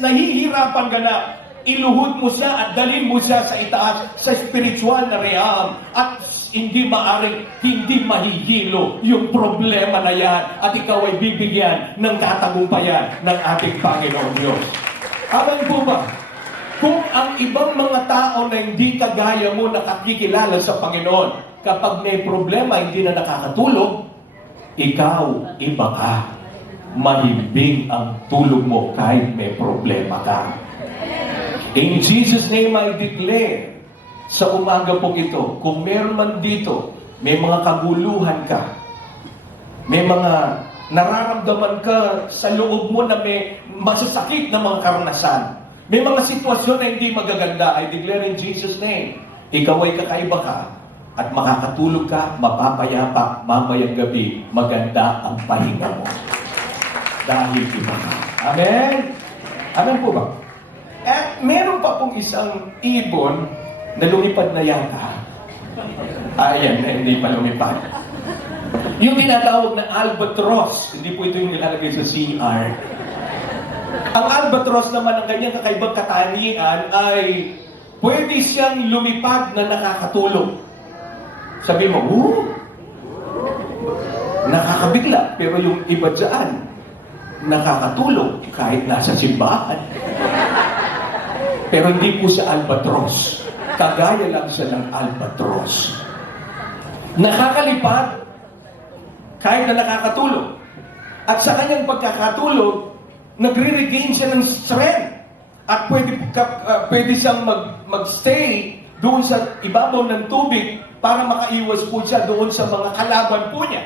nahihirapan ka na. Iluhod mo siya at dalhin mo siya sa itaas, sa spiritual na realm at hindi maaring, hindi mahihilo yung problema na yan at ikaw ay bibigyan ng katagumpayan ng ating Panginoon Diyos. Alam po ba, kung ang ibang mga tao na hindi kagaya mo nakakikilala sa Panginoon, kapag may problema hindi na nakakatulog, ikaw, iba ka. Mahimbing ang tulog mo kahit may problema ka. In Jesus' name I declare, sa umaga po ito, kung meron man dito, may mga kaguluhan ka, may mga nararamdaman ka sa loob mo na may masasakit na mga karanasan, may mga sitwasyon na hindi magaganda, I declare in Jesus' name, ikaw ay kakaiba ka, at makakatulog ka, mapapayapa, mamayang gabi, maganda ang pahinga mo. Dahil iba ka. Amen? Amen po ba? At meron pa pong isang ibon na lumipad na yata. Ayan, hindi pa lumipad. Yung tinatawag na albatross, hindi po ito yung nilalagay sa CR. Ang albatross naman, ang kanyang kakaibang katangian ay pwede siyang lumipad na nakakatulog. Sabi mo, nakakabigla, pero yung iba dyan, nakakatulog kahit nasa simbahan. Pero hindi po siya albatros. Kagaya lang siya ng albatros. Nakakalipad kahit na nakakatulog. At sa kanyang pagkakatulog, nagre-regain siya ng strength. At pwede siyang mag-stay doon sa ibabaw ng tubig para makaiwas po siya doon sa mga kalaban po niya.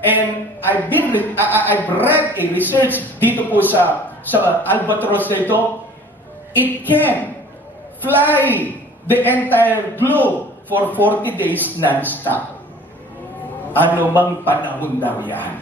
And I've read a research dito po sa albatros na ito. It can fly the entire globe for 40 days non-stop. Ano mang panahon daw yan.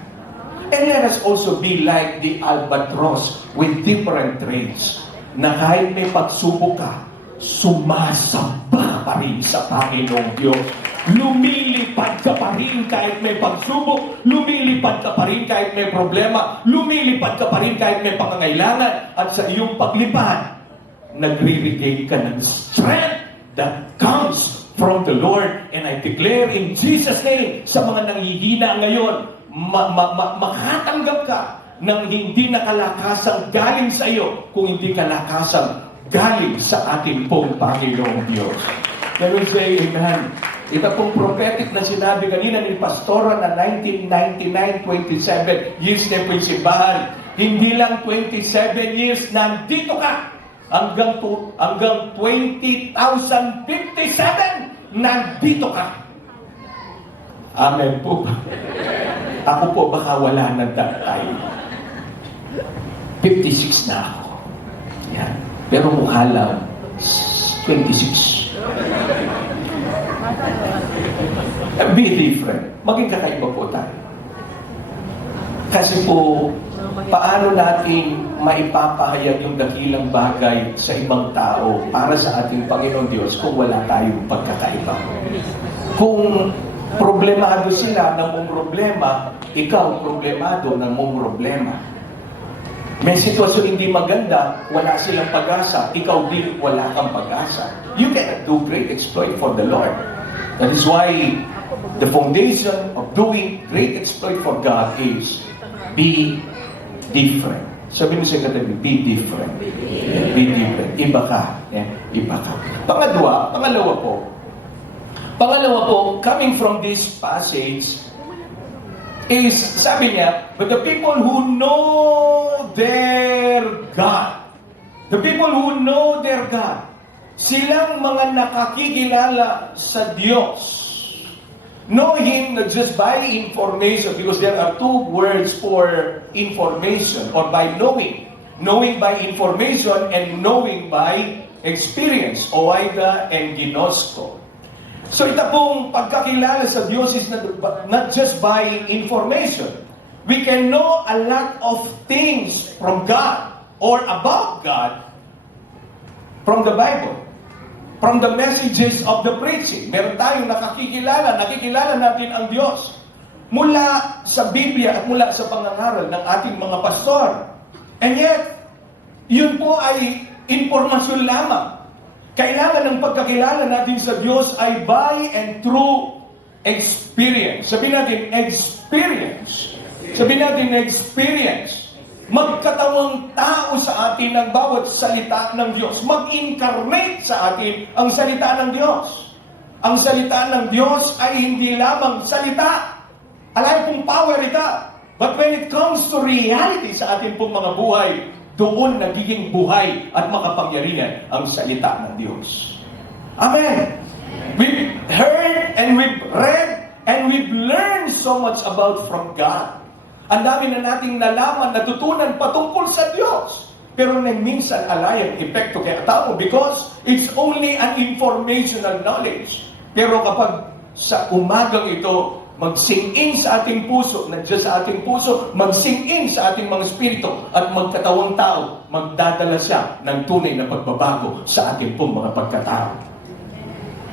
And let us also be like the albatross with different traits. Na kahit may pagsubok ka, sumasamba pa rin sa Panginoong Diyos. Lumilipad ka pa rin kahit may pagsubok. Lumilipad ka pa rin kahit may problema. Lumilipad ka pa rin kahit may pangangailangan. At sa iyong paglipad, nagre-regain ka ng strength that comes from the Lord. And I declare in Jesus' name, sa mga nanghihina ngayon, makatanggap ka ng hindi nakalakasang galing sa iyo, kung hindi kalakasang galing sa ating pong Panginoong Diyos. Can we say amen? Ito pong prophetic na sinabi kanina ni Pastora na 1999, 27 years na po yung simbahan. Hindi lang 27 years, nandito ka. Hanggang 20,057, nandito ka. Amen po. Ako po baka wala na that time. 56 na ako. Yan. Pero mukha lang 26. Be different. Maging kakaiba po tayo. Kasi po, paano natin maipapahayag yung dakilang bagay sa ibang tao para sa ating Panginoon Diyos kung wala tayong pagkakaiba? Kung problemado sila ng mong problema, ikaw problemado ng mong problema. May sitwasyon hindi maganda, wala silang pag-asa, ikaw din wala kang pag-asa. You cannot do great exploit for the Lord. That is why the foundation of doing great exploit for God is be different. Sabi mo sa katabi, be different. Be different. Iba ka. Iba ka. Pangalawa po, coming from this passage, is, sabi niya, but the people who know their God, silang mga nakakikilala sa Diyos, know Him not just by information, because there are two words for information or by knowing. knowing by information and knowing by experience, oida and ginosko. So ito pong pagkakilala sa Diyos is not just by information. We can know a lot of things from God or about God from the Bible, from the messages of the preaching. Meron tayong nakikilala natin ang Diyos mula sa Biblia at mula sa pangangaral ng ating mga pastor. And yet, yun po ay impormasyon lamang. Kailangan ng pagkakilala natin sa Diyos ay by and through experience. Sabihin natin, experience. Sabihin natin, experience. Magkatawang tao sa atin ang bawat salita ng Diyos. Mag-incarnate sa atin ang salita ng Diyos. Ang salita ng Diyos ay hindi lamang salita. Alay pong power ito. But when it comes to reality sa ating pong mga buhay, doon nagiging buhay at makapangyarihan ang salita ng Diyos. Amen. We've heard and we've read and we've learned so much about from God. Ang dami na nating nalaman, natutunan patungkol sa Diyos. Pero minsan alay ang epekto kay tao because it's only an informational knowledge. Pero kapag sa umagang ito, mag-sing-in sa ating puso, nandiyan sa ating puso, mag-sing-in sa ating mga espiritu at magkatawang tao, magdadala siya ng tunay na pagbabago sa ating pong mga pagkatao.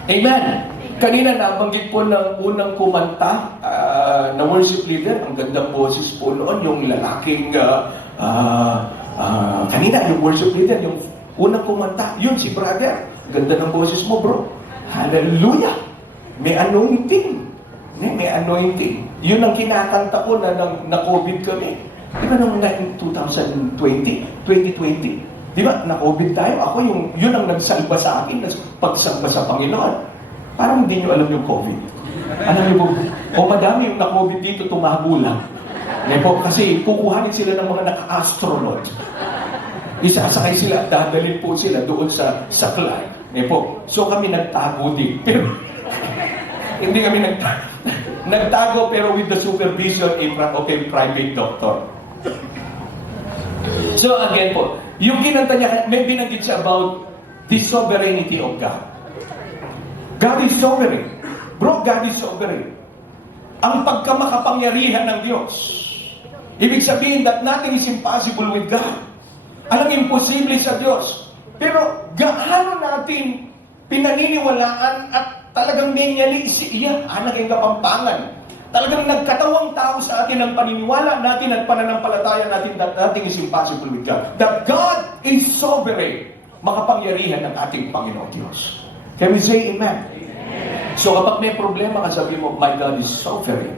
Amen! Kanina nabanggit po ng unang kumanta na worship leader, ang gandang boses po noon, yung lalaking kanina yung worship leader, yung unang kumanta, yun si brother. Ganda ng boses mo, bro. Hallelujah! May anointing. May anointing. Yun ang kinakanta ko na COVID kami. Di ba noong 2020? Di ba? Na-COVID tayo. Ako yun ang nagsalba sa akin, pagsalba sa Panginoon. Parang hindi nyo alam yung COVID. Alam niyo po, madami yung na-COVID dito, tumago lang. Po, kasi kukuhanin sila ng mga naka-astronaut. Isasakay sila, dadalhin po sila doon sa saklay. Po, so kami nagtago din. Pero, hindi kami nagtago pero with the supervision of a private doctor. So again po, yung kinanta niya, may binanggit siya about the sovereignty of God. God is sovereign. Bro, God is sovereign. Ang pagkamakapangyarihan ng Diyos. Ibig sabihin that nothing is impossible with God. Anong imposible sa Diyos? Pero gaano natin pinaniniwalaan at talagang menyali siya, anak ng kapampangan. Talagang nagkatawang tao sa atin ang paniniwala natin at pananampalataya natin that nothing is impossible with God. That God is sovereign. Makapangyarihan ng ating Panginoon Diyos. Can we say amen? Amen. So kapag may problema ka, sabi mo, my God is sovereign.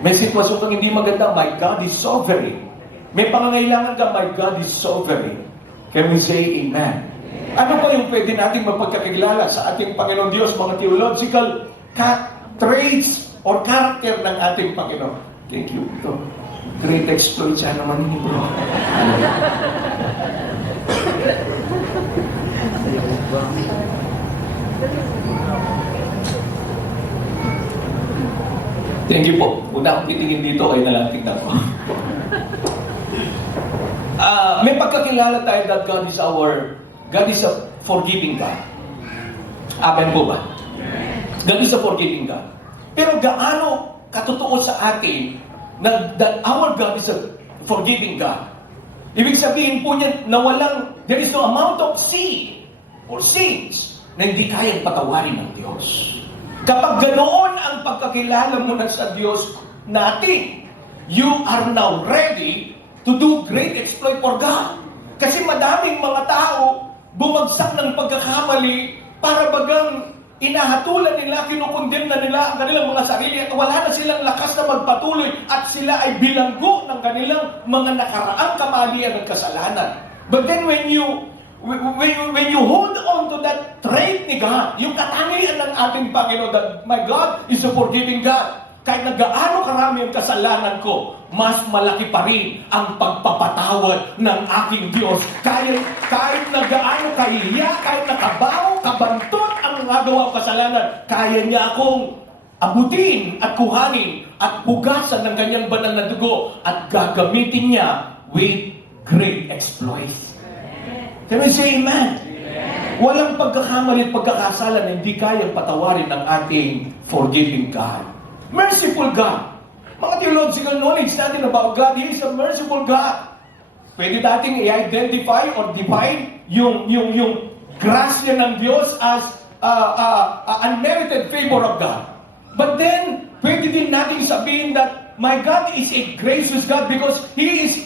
May sitwasyon kang hindi maganda, my God is sovereign. May pangangailangan ka, my God is sovereign. Can we say amen? Ano pa yung pwede nating mapagkakilala sa ating Panginoon Diyos, mga theological traits or character ng ating Panginoon? Thank you. Ito. Great exploit siya naman ni bro. Thank you po. Una akong titingin dito, ay nalangkit ako. May pagkakilala tayo that God is a forgiving God. Amen po ba? God is a forgiving God. Pero gaano katotoo sa atin that our God is a forgiving God? Ibig sabihin po niya na there is no amount of sin or sins na hindi kayang patawarin ng Diyos. Kapag ganoon ang pagkakilala mo na sa Diyos natin, you are now ready to do great exploit for God. Kasi madaming mga tao bumagsak ng pagkakamali para bagang inahatulan nila, kinukondem na nila ang kanilang mga sarili at wala na silang lakas na magpatuloy at sila ay bilanggo ng kanilang mga nakaraang kamalian at kasalanan. But then when you hold on to that trait ni God, yung katangian ng ating Panginoon, that my God is a forgiving God. Kahit na gaano karami ang kasalanan ko, mas malaki pa rin ang pagpapatawad ng aking Diyos. Kahit na gaano kahiya, kahit na kabaw, kabantot ang nagawa kasalanan, kaya niya akong abutin at kuhanin at pugasan ng kanyang banal na dugo at gagamitin niya with great exploits. Can we say amen? Walang pagkakamali at pagkakasala na hindi kayang patawarin ng ating forgiving God. Merciful God. Mga theological knowledge natin about God, He is a merciful God. Pwede nating i-identify or define yung grasya ng Diyos as unmerited favor of God. But then, pwede din natin sabihin that my God is a gracious God because He is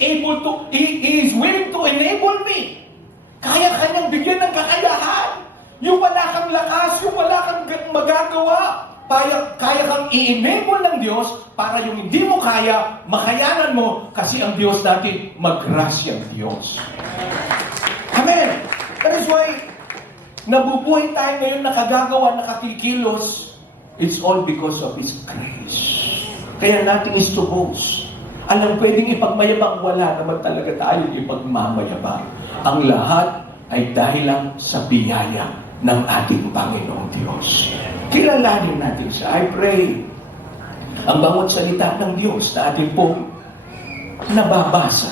willing to enable me. Kaya kanyang bigyan ng kakayahan. Yung wala kang lakas, yung wala kang magagawa, kaya kang i-enable ng Diyos para yung hindi mo kaya, makayanan mo kasi ang Diyos natin, magrasyang Diyos. Amen. That is why, nabubuhay tayo ngayon nakagagawa, nakakikilos. It's all because of His grace. Kaya natin is to boast. Alam, pwedeng ipagmayabang, wala naman talaga tayong ipagmamayabang. Ang lahat ay dahil lang sa biyaya ng ating Panginoong Diyos. Kilalanin natin siya. I pray ang bawat salita ng Diyos na ating pong nababasa,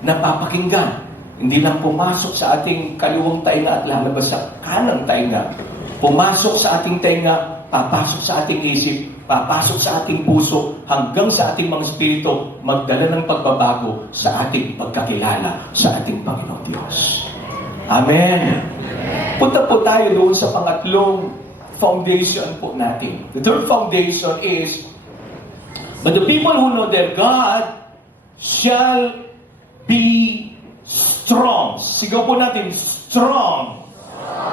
napapakinggan, hindi lang pumasok sa ating kaliwang tainga at lalabas sa kanang tainga. Pumasok sa ating tainga, papasok sa ating isip, papasok sa ating puso, hanggang sa ating mga espiritu, magdala ng pagbabago sa ating pagkakilala sa ating Panginoong Diyos. Amen. Punta po tayo doon sa pangatlong foundation po natin. The third foundation is, but the people who know their God shall be strong. Sigaw po natin, strong.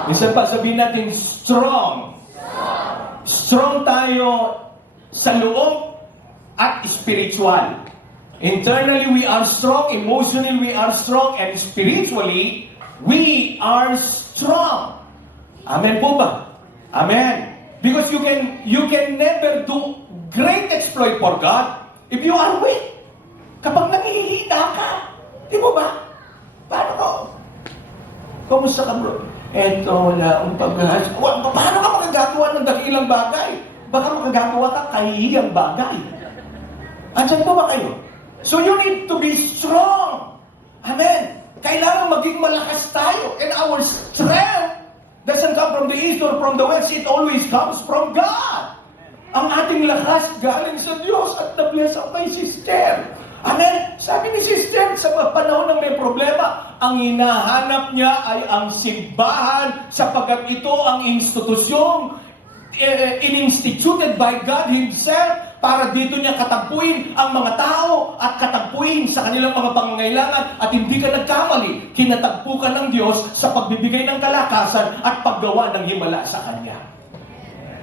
Minsan pa sabihin natin, strong. Strong tayo sa loob at spiritual. Internally, we are strong. Emotionally, we are strong. And spiritually, we are strong. Amen po ba? Amen. Because you can never do great exploit for God if you are weak. Kapag nangihina ka, di mo ba? Paano ko? Kumusta ka, bro? Eto, wala ang paghahas. Paano ka magagawa ng dakilang bagay? Baka magagawa ka kahihiyang bagay. Andiyan po ba kayo? So you need to be strong. Amen. Kailangan maging malakas tayo. And our strength doesn't come from the east or from the west. It always comes from God. Ang ating lakas galing sa Diyos at na-bless ang kay sister. Amen. Sabi ni sister, sa panahon ng may problema, ang hinahanap niya ay ang simbahan sapagkat ito ang institusyong in-instituted by God Himself para dito niya katagpuin ang mga tao at katagpuin sa kanilang mga pangangailangan at hindi ka nagkamali. Kinatagpo ka ng Diyos sa pagbibigay ng kalakasan at paggawa ng himala sa Kanya.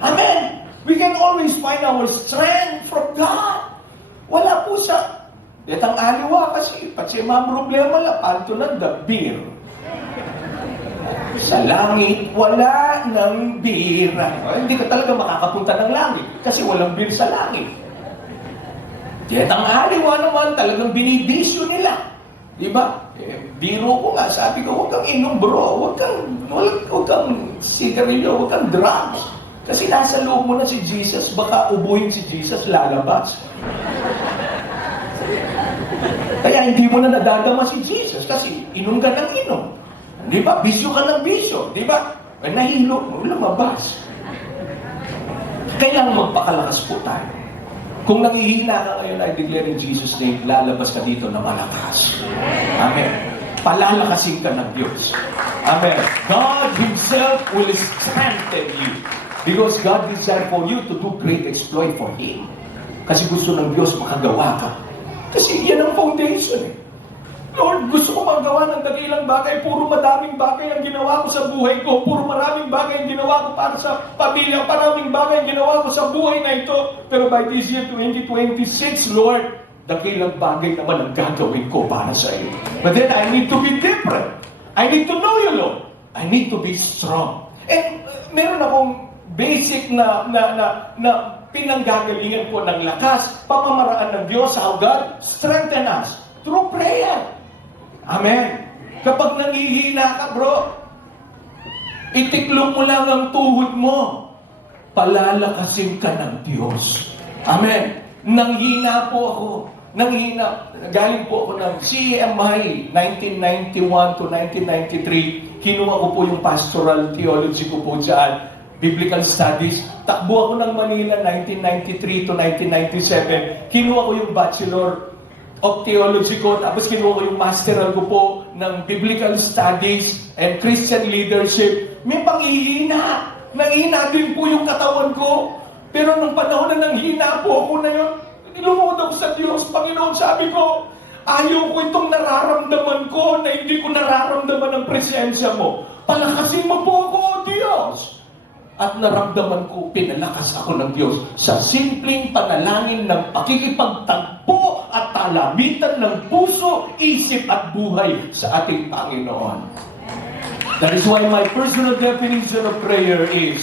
Amen. We can always find our strength from God. Wala po siya. Detang aliwa kasi, pati mga problema lang, panto ng the beer. Sa langit, wala ng bira. Hindi ka talaga makakapunta ng langit kasi walang beer sa langit. Detang aliwa naman, talagang binibisyo nila. Diba? Biro ko nga, sabi ko, huwag kang inom bro, huwag kang sigarilyo, huwag kang drugs. Kasi nasa loob mo na si Jesus, baka ubuhin si Jesus, lalabas. Kaya hindi mo na nadadama si Jesus kasi inom ka ng inom. Di ba? Bisyo ka ng bisyo. Di ba? Nahilo mo, lumabas. Kailangan magpakalakas po tayo. Kung nangihina ka ngayon, I declare in Jesus' name, lalabas ka dito na malakas. Amen. Palalakasin ka ng Diyos. Amen. God Himself will strengthen you. Because God desires for you to do great exploit for Him. Kasi gusto ng Diyos makagawa ka. Kasi yan ang foundation eh. Lord, gusto ko magawa ng dakilang bagay. Puro madaming bagay ang ginawa ko sa buhay ko. Puro maraming bagay ang ginawa ko para sa pamilya. Maraming bagay ang ginawa ko sa buhay na ito. Pero by this year 2026, Lord, dakilang bagay naman ang gagawin ko para sa iyo. But then I need to be different. I need to know you, Lord. I need to be strong. And meron akong basic na pinanggagalingan po ng lakas, pamamaraan ng Diyos, how God strengthen us through prayer. Amen. Kapag nangihina ka, bro, itiklong mo lang ang tuhod mo, palalakasin ka ng Diyos. Amen. Nanghina po ako. nanghina. Galing po ako ng CMI 1991 to 1993. Kinuha ko po yung pastoral theology ko po dyan. Biblical Studies. Takbo ako ng Manila 1993 to 1997. Kinuha ko yung Bachelor of Theology ko. Tapos kinuha ko yung Masteral ko po ng Biblical Studies and Christian Leadership. May panghihina. Nanghina din po yung katawan ko. Pero nung panahon na nanghina po ako na yun, nilungod ako sa Diyos. Panginoon, sabi ko, ayaw ko itong nararamdaman ko na hindi ko nararamdaman ang presensya mo. Palakasin mo po ako, O Diyos. At naramdaman ko, pinalakas ako ng Diyos sa simpleng panalangin ng pakikipagtagpo at talamitan ng puso, isip at buhay sa ating Panginoon. That is why my personal definition of prayer is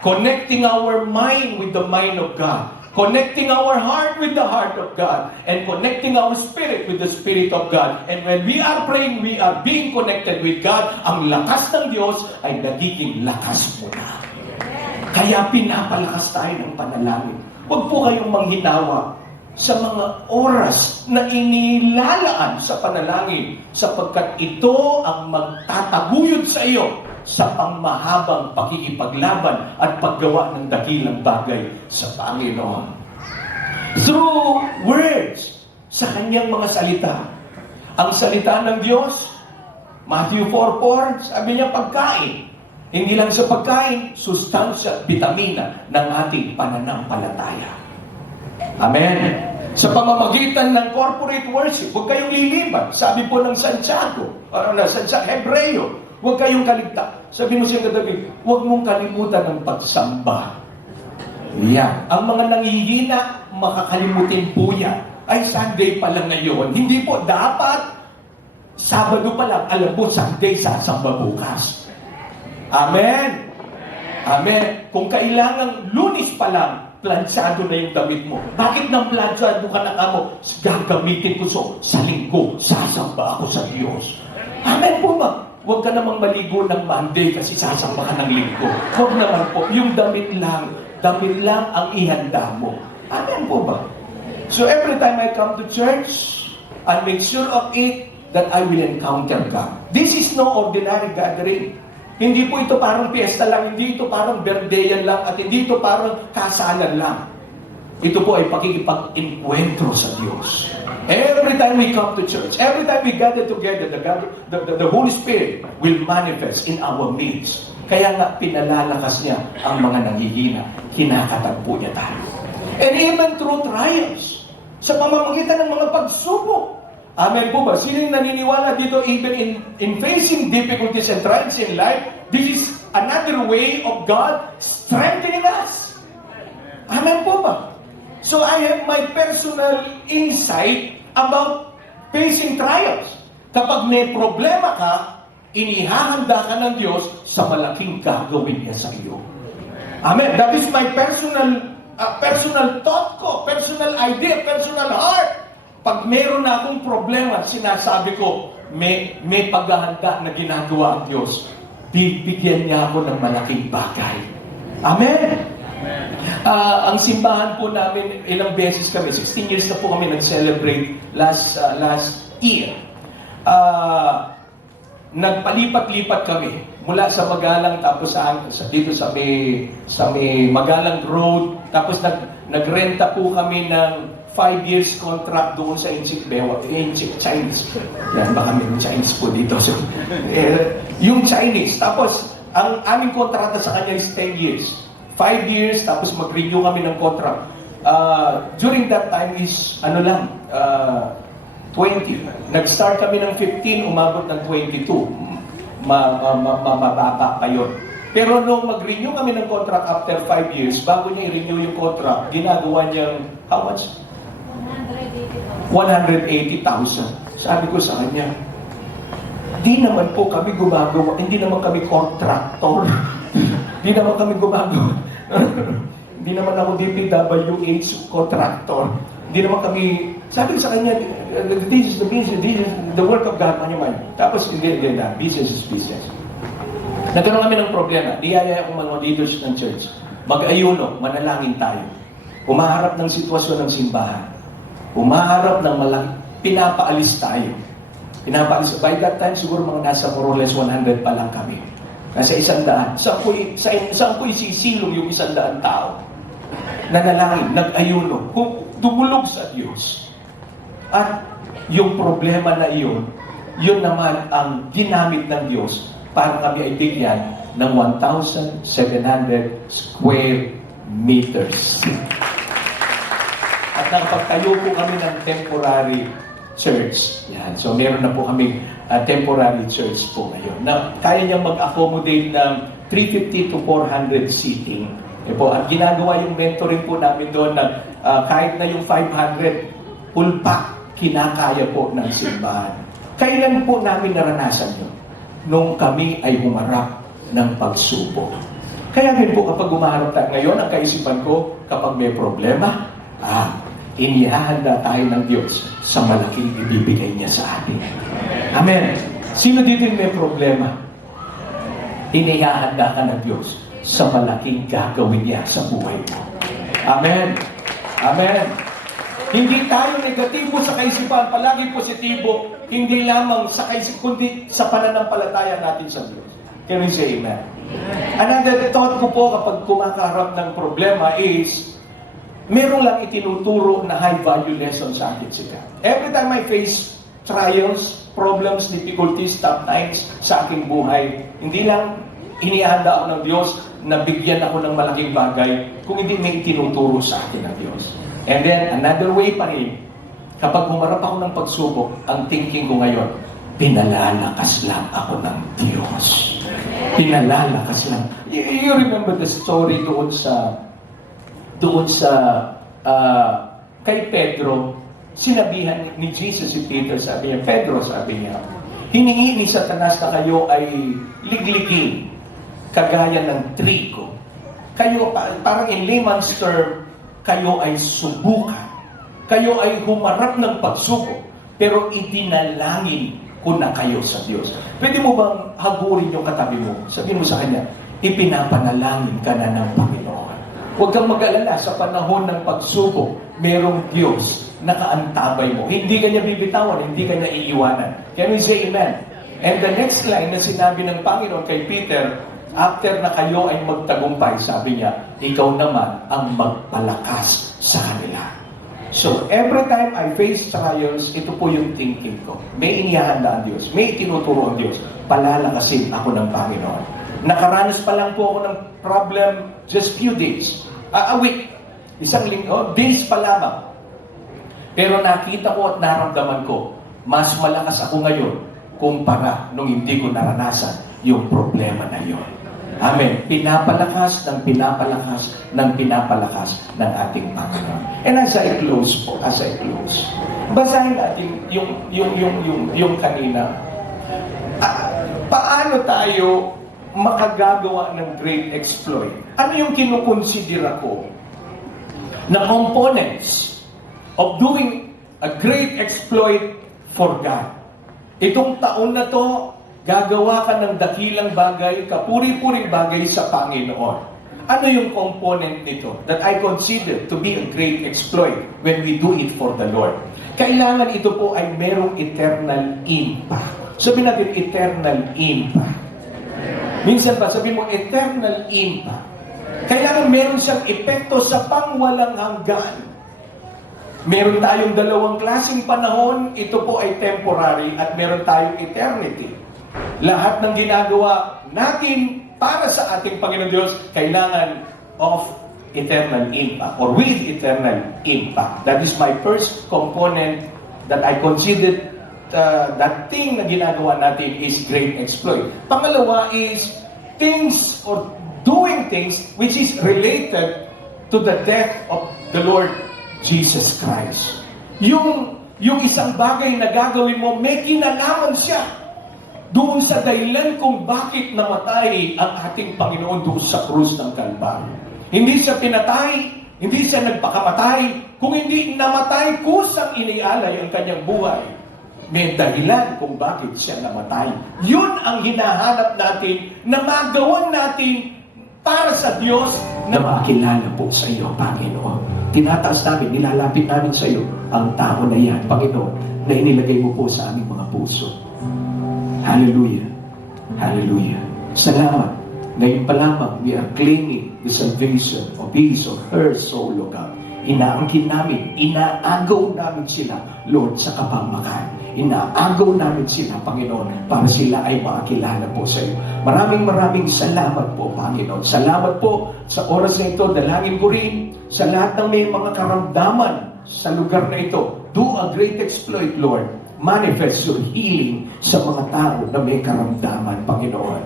connecting our mind with the mind of God, connecting our heart with the heart of God, and connecting our spirit with the Spirit of God. And when we are praying, we are being connected with God. Ang lakas ng Diyos ay nagiging lakas mo na. Kaya pinapalakas tayo ng panalangin. Huwag po kayong manghinawa sa mga oras na inilalaan sa panalangin sapagkat ito ang magtataguyod sa iyo sa pangmahabang pakikipaglaban at paggawa ng dakilang bagay sa Panginoon. Through words, sa kanyang mga salita. Ang salita ng Diyos, Matthew 4:4, sabi niya pagkain. Hindi lang sa pagkain, sustansya, vitamina ng ating pananampalataya. Amen. Sa pamamagitan ng corporate worship, huwag kayong liliban. Sabi po ng Santiago, sa Hebreo, huwag kayong kaligtaan. Sabi mo siya katabi, huwag mong kalimutan ang pagsamba. Yan. Ang mga nanghihina, makakalimutin po yan. Ay, Sunday pa lang ngayon. Hindi po, dapat Sabado pa lang, alam mo, Sunday sasamba bukas. Amen. Amen. Kung kailangan Lunes pa lang, planchado na yung damit mo. Bakit nang planchado ka na mo? Gagamitin ko sa linggo. Sasamba ako sa Diyos. Amen po ba? Huwag ka namang maligo ng Monday kasi sasamba ka ng linggo. Huwag naman po. Yung damit lang ang ihanda mo. Amen po ba? So every time I come to church, I make sure of it that I will encounter God. This is no ordinary gathering. Hindi po ito parang piyesta lang, hindi ito parang birthdayan lang, at hindi ito parang kasalan lang. Ito po ay pakikipag-enkwentro sa Diyos. Every time we come to church, every time we gather together, the Holy Spirit will manifest in our midst. Kaya nga pinalalakas niya ang mga nanghihina. Kinakatagpo niya tayo. And even through trials, sa pamamagitan ng mga pagsubok. Amen po ba? Sino yung naniniwala dito even in facing difficulties and trials in life, this is another way of God strengthening us. Amen po ba? So I have my personal insight about facing trials. Kapag may problema ka, inihahanda ka ng Diyos sa malaking gagawin niya sa iyo. Amen. That is my personal thought ko, personal idea, personal heart. Pag meron na akong problema, sinasabi ko, may paghahanda na ginagawa ang Diyos. Bibigyan niya ako ng malaking bagay. Amen? Ang simbahan po namin, ilang beses kami, 16 years na po kami nag-celebrate last year. Nagpalipat-lipat kami mula sa Magalang tapos dito sa may Magalang Road, tapos nagrenta po kami ng 5 years contract doon sa Inchik Chinese. Yan, baka may Chinese po dito. So, yung Chinese. Tapos, ang aming kontrata sa kanya is 10 years. 5 years, tapos mag-renew kami ng contract. During that time is, 20. Nag-start kami ng 15, umabot ng 22. Mababa pa yun. Pero nung mag-renew kami ng contract after 5 years, bago niya i-renew yung contract, ginagawa niyang, how much? 180,000. Sabi ko sa kanya, hindi naman kami contractor. Hindi naman kami gumagawa. Hindi naman ako DPWH contractor. Hindi naman kami, sabi ko sa kanya, this is the business, this is the work of God on your mind. Tapos, hindi na, business is business. Nagkaroon kami ng problema. Niyaya akong mga leaders ng church. Mag-ayuno, manalangin tayo. Umaharap ng sitwasyon ng simbahan. Umaharap ng malaki, pinapaalis tayo. Pinapaalis. By that time, siguro mga nasa more or less 100 pa lang kami. Nasa 100. Saan po'y sisilong yung 100 tao? Nanalangin, nag-ayuno, dumulog sa Diyos. At yung problema na iyon, yun naman ang ginamit ng Diyos para kami ay bigyan ng 1,700 square meters. At nakapagtayo po kami ng temporary church. Yan. So meron na po kami temporary church po ngayon. Na kaya niyang mag-accommodate ng 350 to 400 seating. At ginagawa yung mentoring po namin doon na kahit na yung 500, ulpa, kinakaya po ng simbahan. Kailan po namin naranasan yun? Nung kami ay humarap ng pagsubok. Kaya din po kapag humaharap tayo ngayon, ang kaisipan ko, kapag may problema, inihahanda tayo ng Diyos sa malaking ibibigay niya sa atin. Amen. Sino dito yung may problema? Inihahanda ka ng Diyos sa malaking gagawin niya sa buhay mo. Amen. Amen. Hindi tayo negatibo sa kaisipan, palagi positibo, hindi lamang sa kaisipan, kundi sa pananampalataya natin sa Diyos. Can we say amen? Another thought ko po kapag kumakaharap ng problema is, meron lang itinuturo na high-value lesson sa akin si God. Every time I face trials, problems, difficulties, tough times sa aking buhay, hindi lang inihanda ako ng Diyos na bigyan ako ng malaking bagay, kung hindi may itinuturo sa akin ng Diyos. And then, another way pa rin, kapag humarap ako ng pagsubok, ang thinking ko ngayon, pinalalakas lang ako ng Diyos. Pinalalakas lang. You remember the story doon sa kay Pedro, sinabihan ni Jesus si Peter, sabi niya, Pedro, sabi niya, hiningi ni Satanas na kayo ay ligligin, kagaya ng trigo. Kayo, parang in layman's term, kayo ay subukan. Kayo ay humarap ng pagsubok, pero itinalangin ko na kayo sa Diyos. Pwede mo bang hagurin yung katabi mo? Sabihin mo sa kanya, ipinapanalangin ka na ng Panginoon. Huwag kang mag-alala sa panahon ng pagsubok, merong Diyos na kaantabay mo. Hindi ka niya bibitawan, hindi ka niya iiwanan. Can we say amen? And the next line na sinabi ng Panginoon kay Peter, after na kayo ay magtagumpay, sabi niya, ikaw naman ang magpalakas sa kanila. So, every time I face trials, ito po yung thinking ko. May inihahanda ang Diyos, may itinuturo ang Diyos, palalakasin ako ng Panginoon. Nakaranas pa lang po ako ng problem just few days. A week. Isang linggo, days pa lamang. Pero nakita ko at naramdaman ko, mas malakas ako ngayon kumpara nung hindi ko naranasan yung problema na yun. Amen. Pinapalakas ng pinapalakas ng pinapalakas ng ating Panginoon. And as I close, basahin natin yung kanina. Paano tayo makagagawa ng great exploit? Ano yung kinukonsidera ko na components of doing a great exploit for God? Itong taon na to, gagawa ka ng dakilang bagay, kapuri-puring bagay sa Panginoon. Ano yung component nito that I consider to be a great exploit when we do it for the Lord? Kailangan ito po ay merong eternal impact. Sabihin natin, eternal impact. Minsan pa, sabihin mo, eternal impact. Kailangan meron siyang epekto sa pangwalang hanggan. Meron tayong dalawang klaseng panahon, ito po ay temporary at meron tayong eternity. Lahat ng ginagawa natin para sa ating Panginoon Diyos, kailangan of eternal impact or with eternal impact. That is my first component that I considered that thing na ginagawa natin is great exploit. Pangalawa is things or doing things which is related to the death of the Lord Jesus Christ. Yung isang bagay na gagawin mo, may kinalaman siya doon sa dahilan kung bakit namatay ang ating Panginoon doon sa krus ng Kalbaryo. Hindi siya pinatay, hindi siya nagpakamatay, kung hindi namatay, kusang inialay ang kanyang buhay. May dahilan kung bakit siya namatay. Yun ang hinahanap natin na magawan natin para sa Diyos na makilala po sa iyo, Panginoon. tinataas namin, nilalapit namin sa iyo ang tao na yan, Panginoon, na inilagay mo po sa aming mga puso. Hallelujah. Hallelujah. Salamat. Ngayon pa lamang, we are claiming the salvation of his or her soul, O God. Inaangkin namin, inaagaw namin sila, Lord, sa kapamakan. Inaagaw namin sila, Panginoon, para sila ay makakilala po sa iyo. Maraming salamat po, Panginoon. Salamat po sa oras na ito. Dalangin ko rin sa lahat ng may mga karamdaman sa lugar na ito. Do a great exploit, Lord. Manifest your healing sa mga tao na may karamdaman, Panginoon.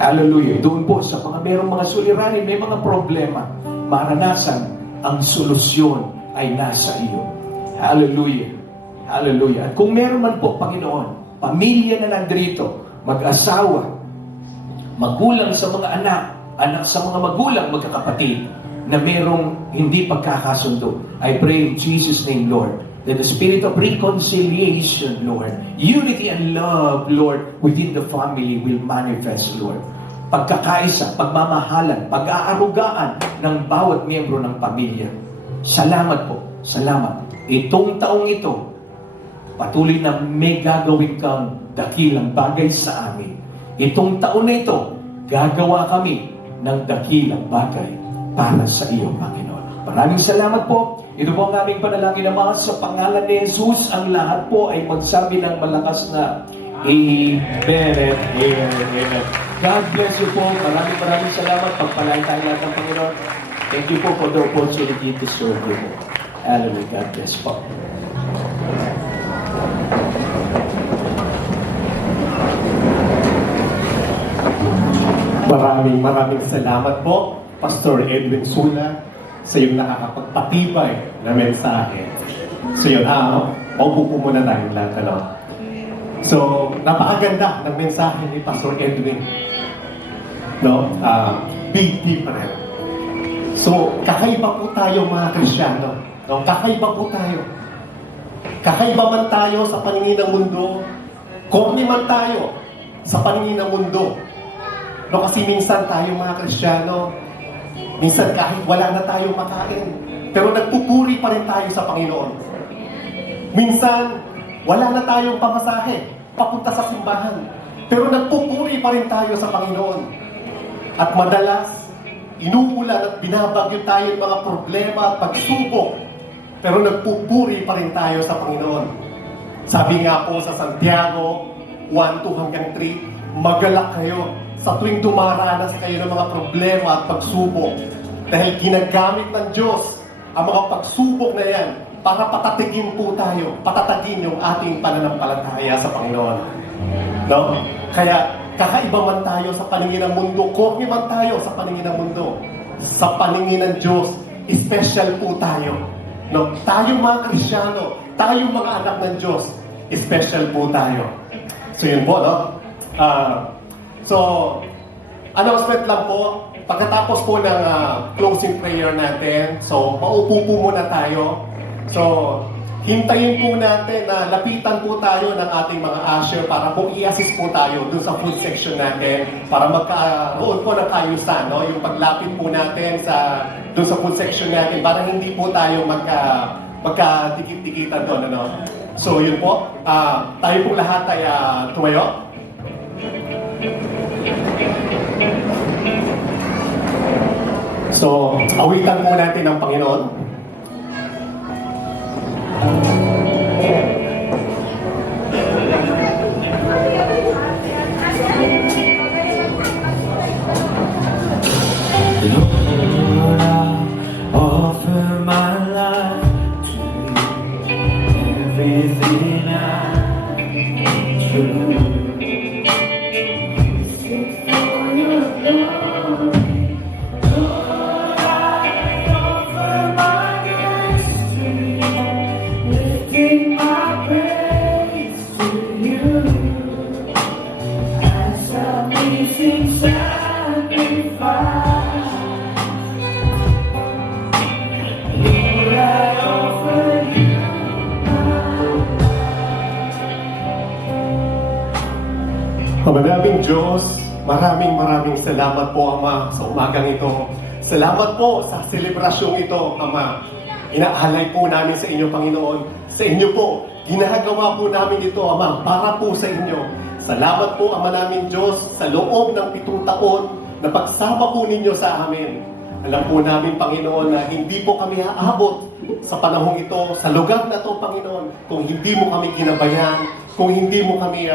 Hallelujah. Doon po sa mga merong mga suliranin, may mga problema, maranasan, ang solusyon ay nasa iyo. Hallelujah. Hallelujah. At kung meron man po, Panginoon, pamilya na nandito, mag-asawa, magulang sa mga anak, anak sa mga magulang, magkakapatid, na merong hindi pagkakasundo, I pray in Jesus' name, Lord, that the spirit of reconciliation, Lord, unity and love, Lord, within the family will manifest, Lord. Pagkakaisa, pagmamahalan, pag-aarugaan ng bawat miyembro ng pamilya. Salamat po. Salamat. Itong taong ito, patuloy na may gagawin kang dakilang bagay sa amin. Itong taon na ito, gagawa kami ng dakilang bagay para sa iyo, Panginoon. Maraming salamat po. Ito po ang aming panalangin, Ama, sa pangalan ni Jesus. Ang lahat po ay magsabi ng malakas na Amen and Amen. God bless you po. Maraming salamat. Pagpalain tayo lahat ng Panginoon. Thank you po for the opportunity to serve you. Hallelujah. God bless po. Maraming salamat po, Pastor Edwin Sula, sa iyong nakakapagpatibay na mensahe. So yun, maupo po muna tayong lahat, ano? So, napakaganda ng mensahe ni Pastor Edwin. No? Big difference. So, kakaiba po tayo mga Kristiyano. No? Kakaiba po tayo. Kakaiba man tayo sa paningin ng mundo. Korni man tayo sa paningin ng mundo. No? Kasi minsan tayo mga Kristiyano, minsan kahit wala na tayong makain, pero nagpupuri pa rin tayo sa Panginoon. Minsan, wala na tayong pamasahe papunta sa simbahan, pero nagpupuri pa rin tayo sa Panginoon. At madalas, inuulan at binabagyo tayo ng mga problema at pagsubok, pero nagpupuri pa rin tayo sa Panginoon. Sabi nga po sa Santiago 1:2-3, magalak kayo sa tuwing dumaranas kayo ng mga problema at pagsubok, dahil ginagamit ng Diyos ang mga pagsubok na yan para patatagin po tayo, patatagin yung ating pananampalataya sa Panginoon. No? Kaya kakaiba man tayo sa paningin ng mundo, korni man tayo sa paningin ng mundo, sa paningin ng Diyos, special po tayo. No? Tayo mga Kristiyano, tayo mga anak ng Diyos, special po tayo. So yun po, no? So, announcement lang po, pagkatapos po ng closing prayer natin, so maupo po muna tayo. So, hintayin po natin na lapitan po tayo ng ating mga usher para po i-assist po tayo dun sa food section natin para magkaroon po ng kaayusan, no? Yung paglapit po natin dun sa food section natin para hindi po tayo magkadikit-dikitan doon, ano? So, yun po. Tayo po lahat ay tumayo. So, awitan po natin ang Panginoon. Lord, I offer my life to you, everything I do. Maraming Diyos, maraming salamat po, Ama, sa umagang ito. Salamat po sa selebrasyong ito, Ama. Inaalay po namin sa inyo, Panginoon. Sa inyo po, ginagawa po namin ito, Ama, para po sa inyo. Salamat po, Ama namin Diyos, sa loob ng 7 taon na pagsama po ninyo sa amin. Alam po namin, Panginoon, na hindi po kami aabot sa panahong ito, sa lugar na to, Panginoon, kung hindi mo kami ginabayan, kung hindi mo kami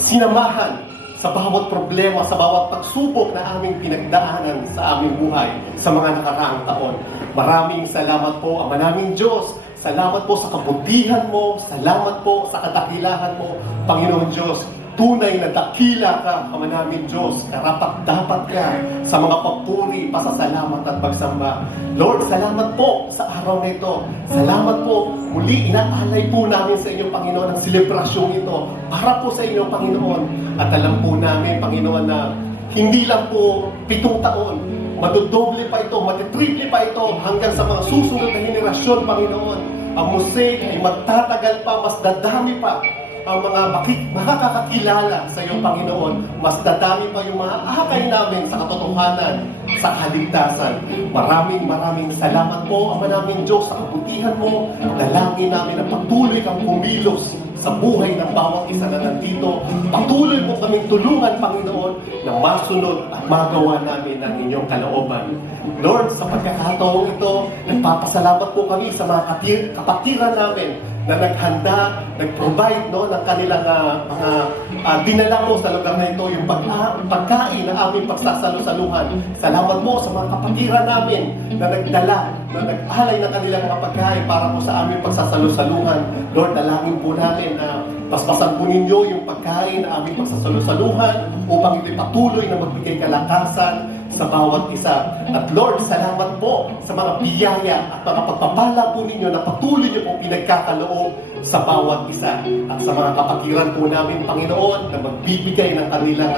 sinamahan sa bawat problema, sa bawat pagsubok na aming pinagdaanan sa aming buhay sa mga nakaraang taon. Maraming salamat po, Ama naming Diyos. Salamat po sa kabutihan mo. Salamat po sa kadakilahan mo, Panginoon Diyos. Tunay na dakila ka, Ama namin Diyos. Karapat-dapat ka sa mga papuri, pasasalamat at pagsamba. Lord, salamat po sa araw na ito. Salamat po. Muli, inaalay po namin sa inyo, Panginoon, ang selebrasyong ito para po sa inyo, Panginoon. At alam po namin, Panginoon, na hindi lang po 7 taon, madodoble pa ito, matitriple pa ito hanggang sa mga susunod na henerasyon, Panginoon. Ang musik ay magtatagal pa, mas dadami pa ang mga makakakilala sa iyong Panginoon. Mas dadami pa yung mga akay namin sa katotohanan, sa kaligtasan. Maraming salamat po, Ama namin Diyos, sa kabutihan mo. Dalangin namin na patuloy kang kumilos sa buhay ng bawat isa na nandito. Patuloy mo kaming tulungan, Panginoon, na masunod at magawa namin ang inyong kalooban. Lord, sa pagkakataong ito, nagpapasalamat po kami sa mga kapatiran namin na naghanda, nag-provide ng kanilang mga dinala mo sa lugar na ito, yung pagkain na aming pagsasalo-saluhan. Salamat mo sa mga kapatiran namin na nagdala, na nag-alay ng kanilang mga pagkain para po sa aming pagsasalo-saluhan. Lord, dalangin po natin na paspasan po ninyo yung pagkain na aming pagsasalo-saluhan upang ito'y patuloy na magbigay kalakasan sa bawat isa. At Lord, salamat po sa mga biyaya at mga pagpapala po ninyo na patuloy niyo pong pinagkakaloob sa bawat isa. At sa mga kapatiran po namin, Panginoon, na magbibigay ng kanilang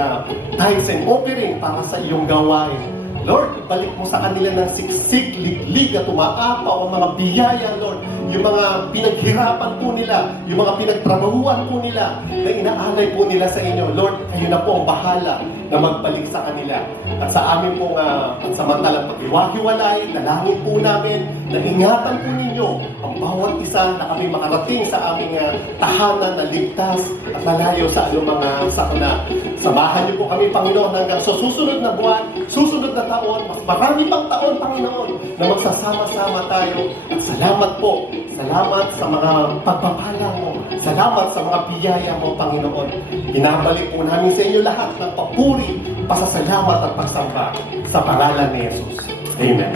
tithes and offering para sa iyong gawain. Lord, ibalik mo sa kanila ng siksik, liglig at umaapaw ang mga biyaya, Lord. Yung mga pinaghirapan po nila, yung mga pinagtrabahuan po nila, na inaalay po nila sa inyo. Lord, kayo na po ang bahala na magbalik sa kanila. At sa amin pong pansamantalang pag-iwahiwalay, dalangin po namin na ingatan po ninyo ang bawat isa na kami makarating sa aming tahanan na ligtas at malayo sa anumang sakuna. Samahan niyo po kami, Panginoon, hanggang sa susunod na buwan, susunod na taon, mas marami pang taon, Panginoon, na magsasama-sama tayo. At salamat po. Salamat sa mga pagpapala mo. Salamat sa mga biyaya mo, Panginoon. Binabalik po namin sa inyo lahat ng papuri, pasasalamat at pagsamba sa pangalan ni Jesus. Amen.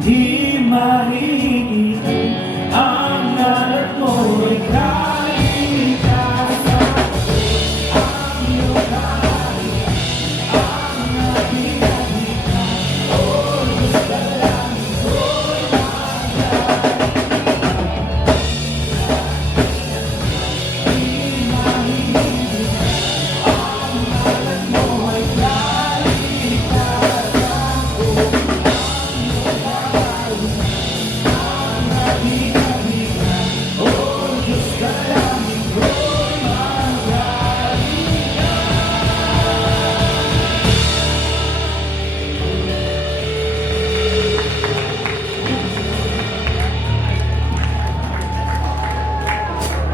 Di mahigit ang nalat mo'y kalikasan. Ang iyong kahit ang ating kahitan. O Diyos dalangin ko'y di mahigit ang nalat mo'y kalikasan.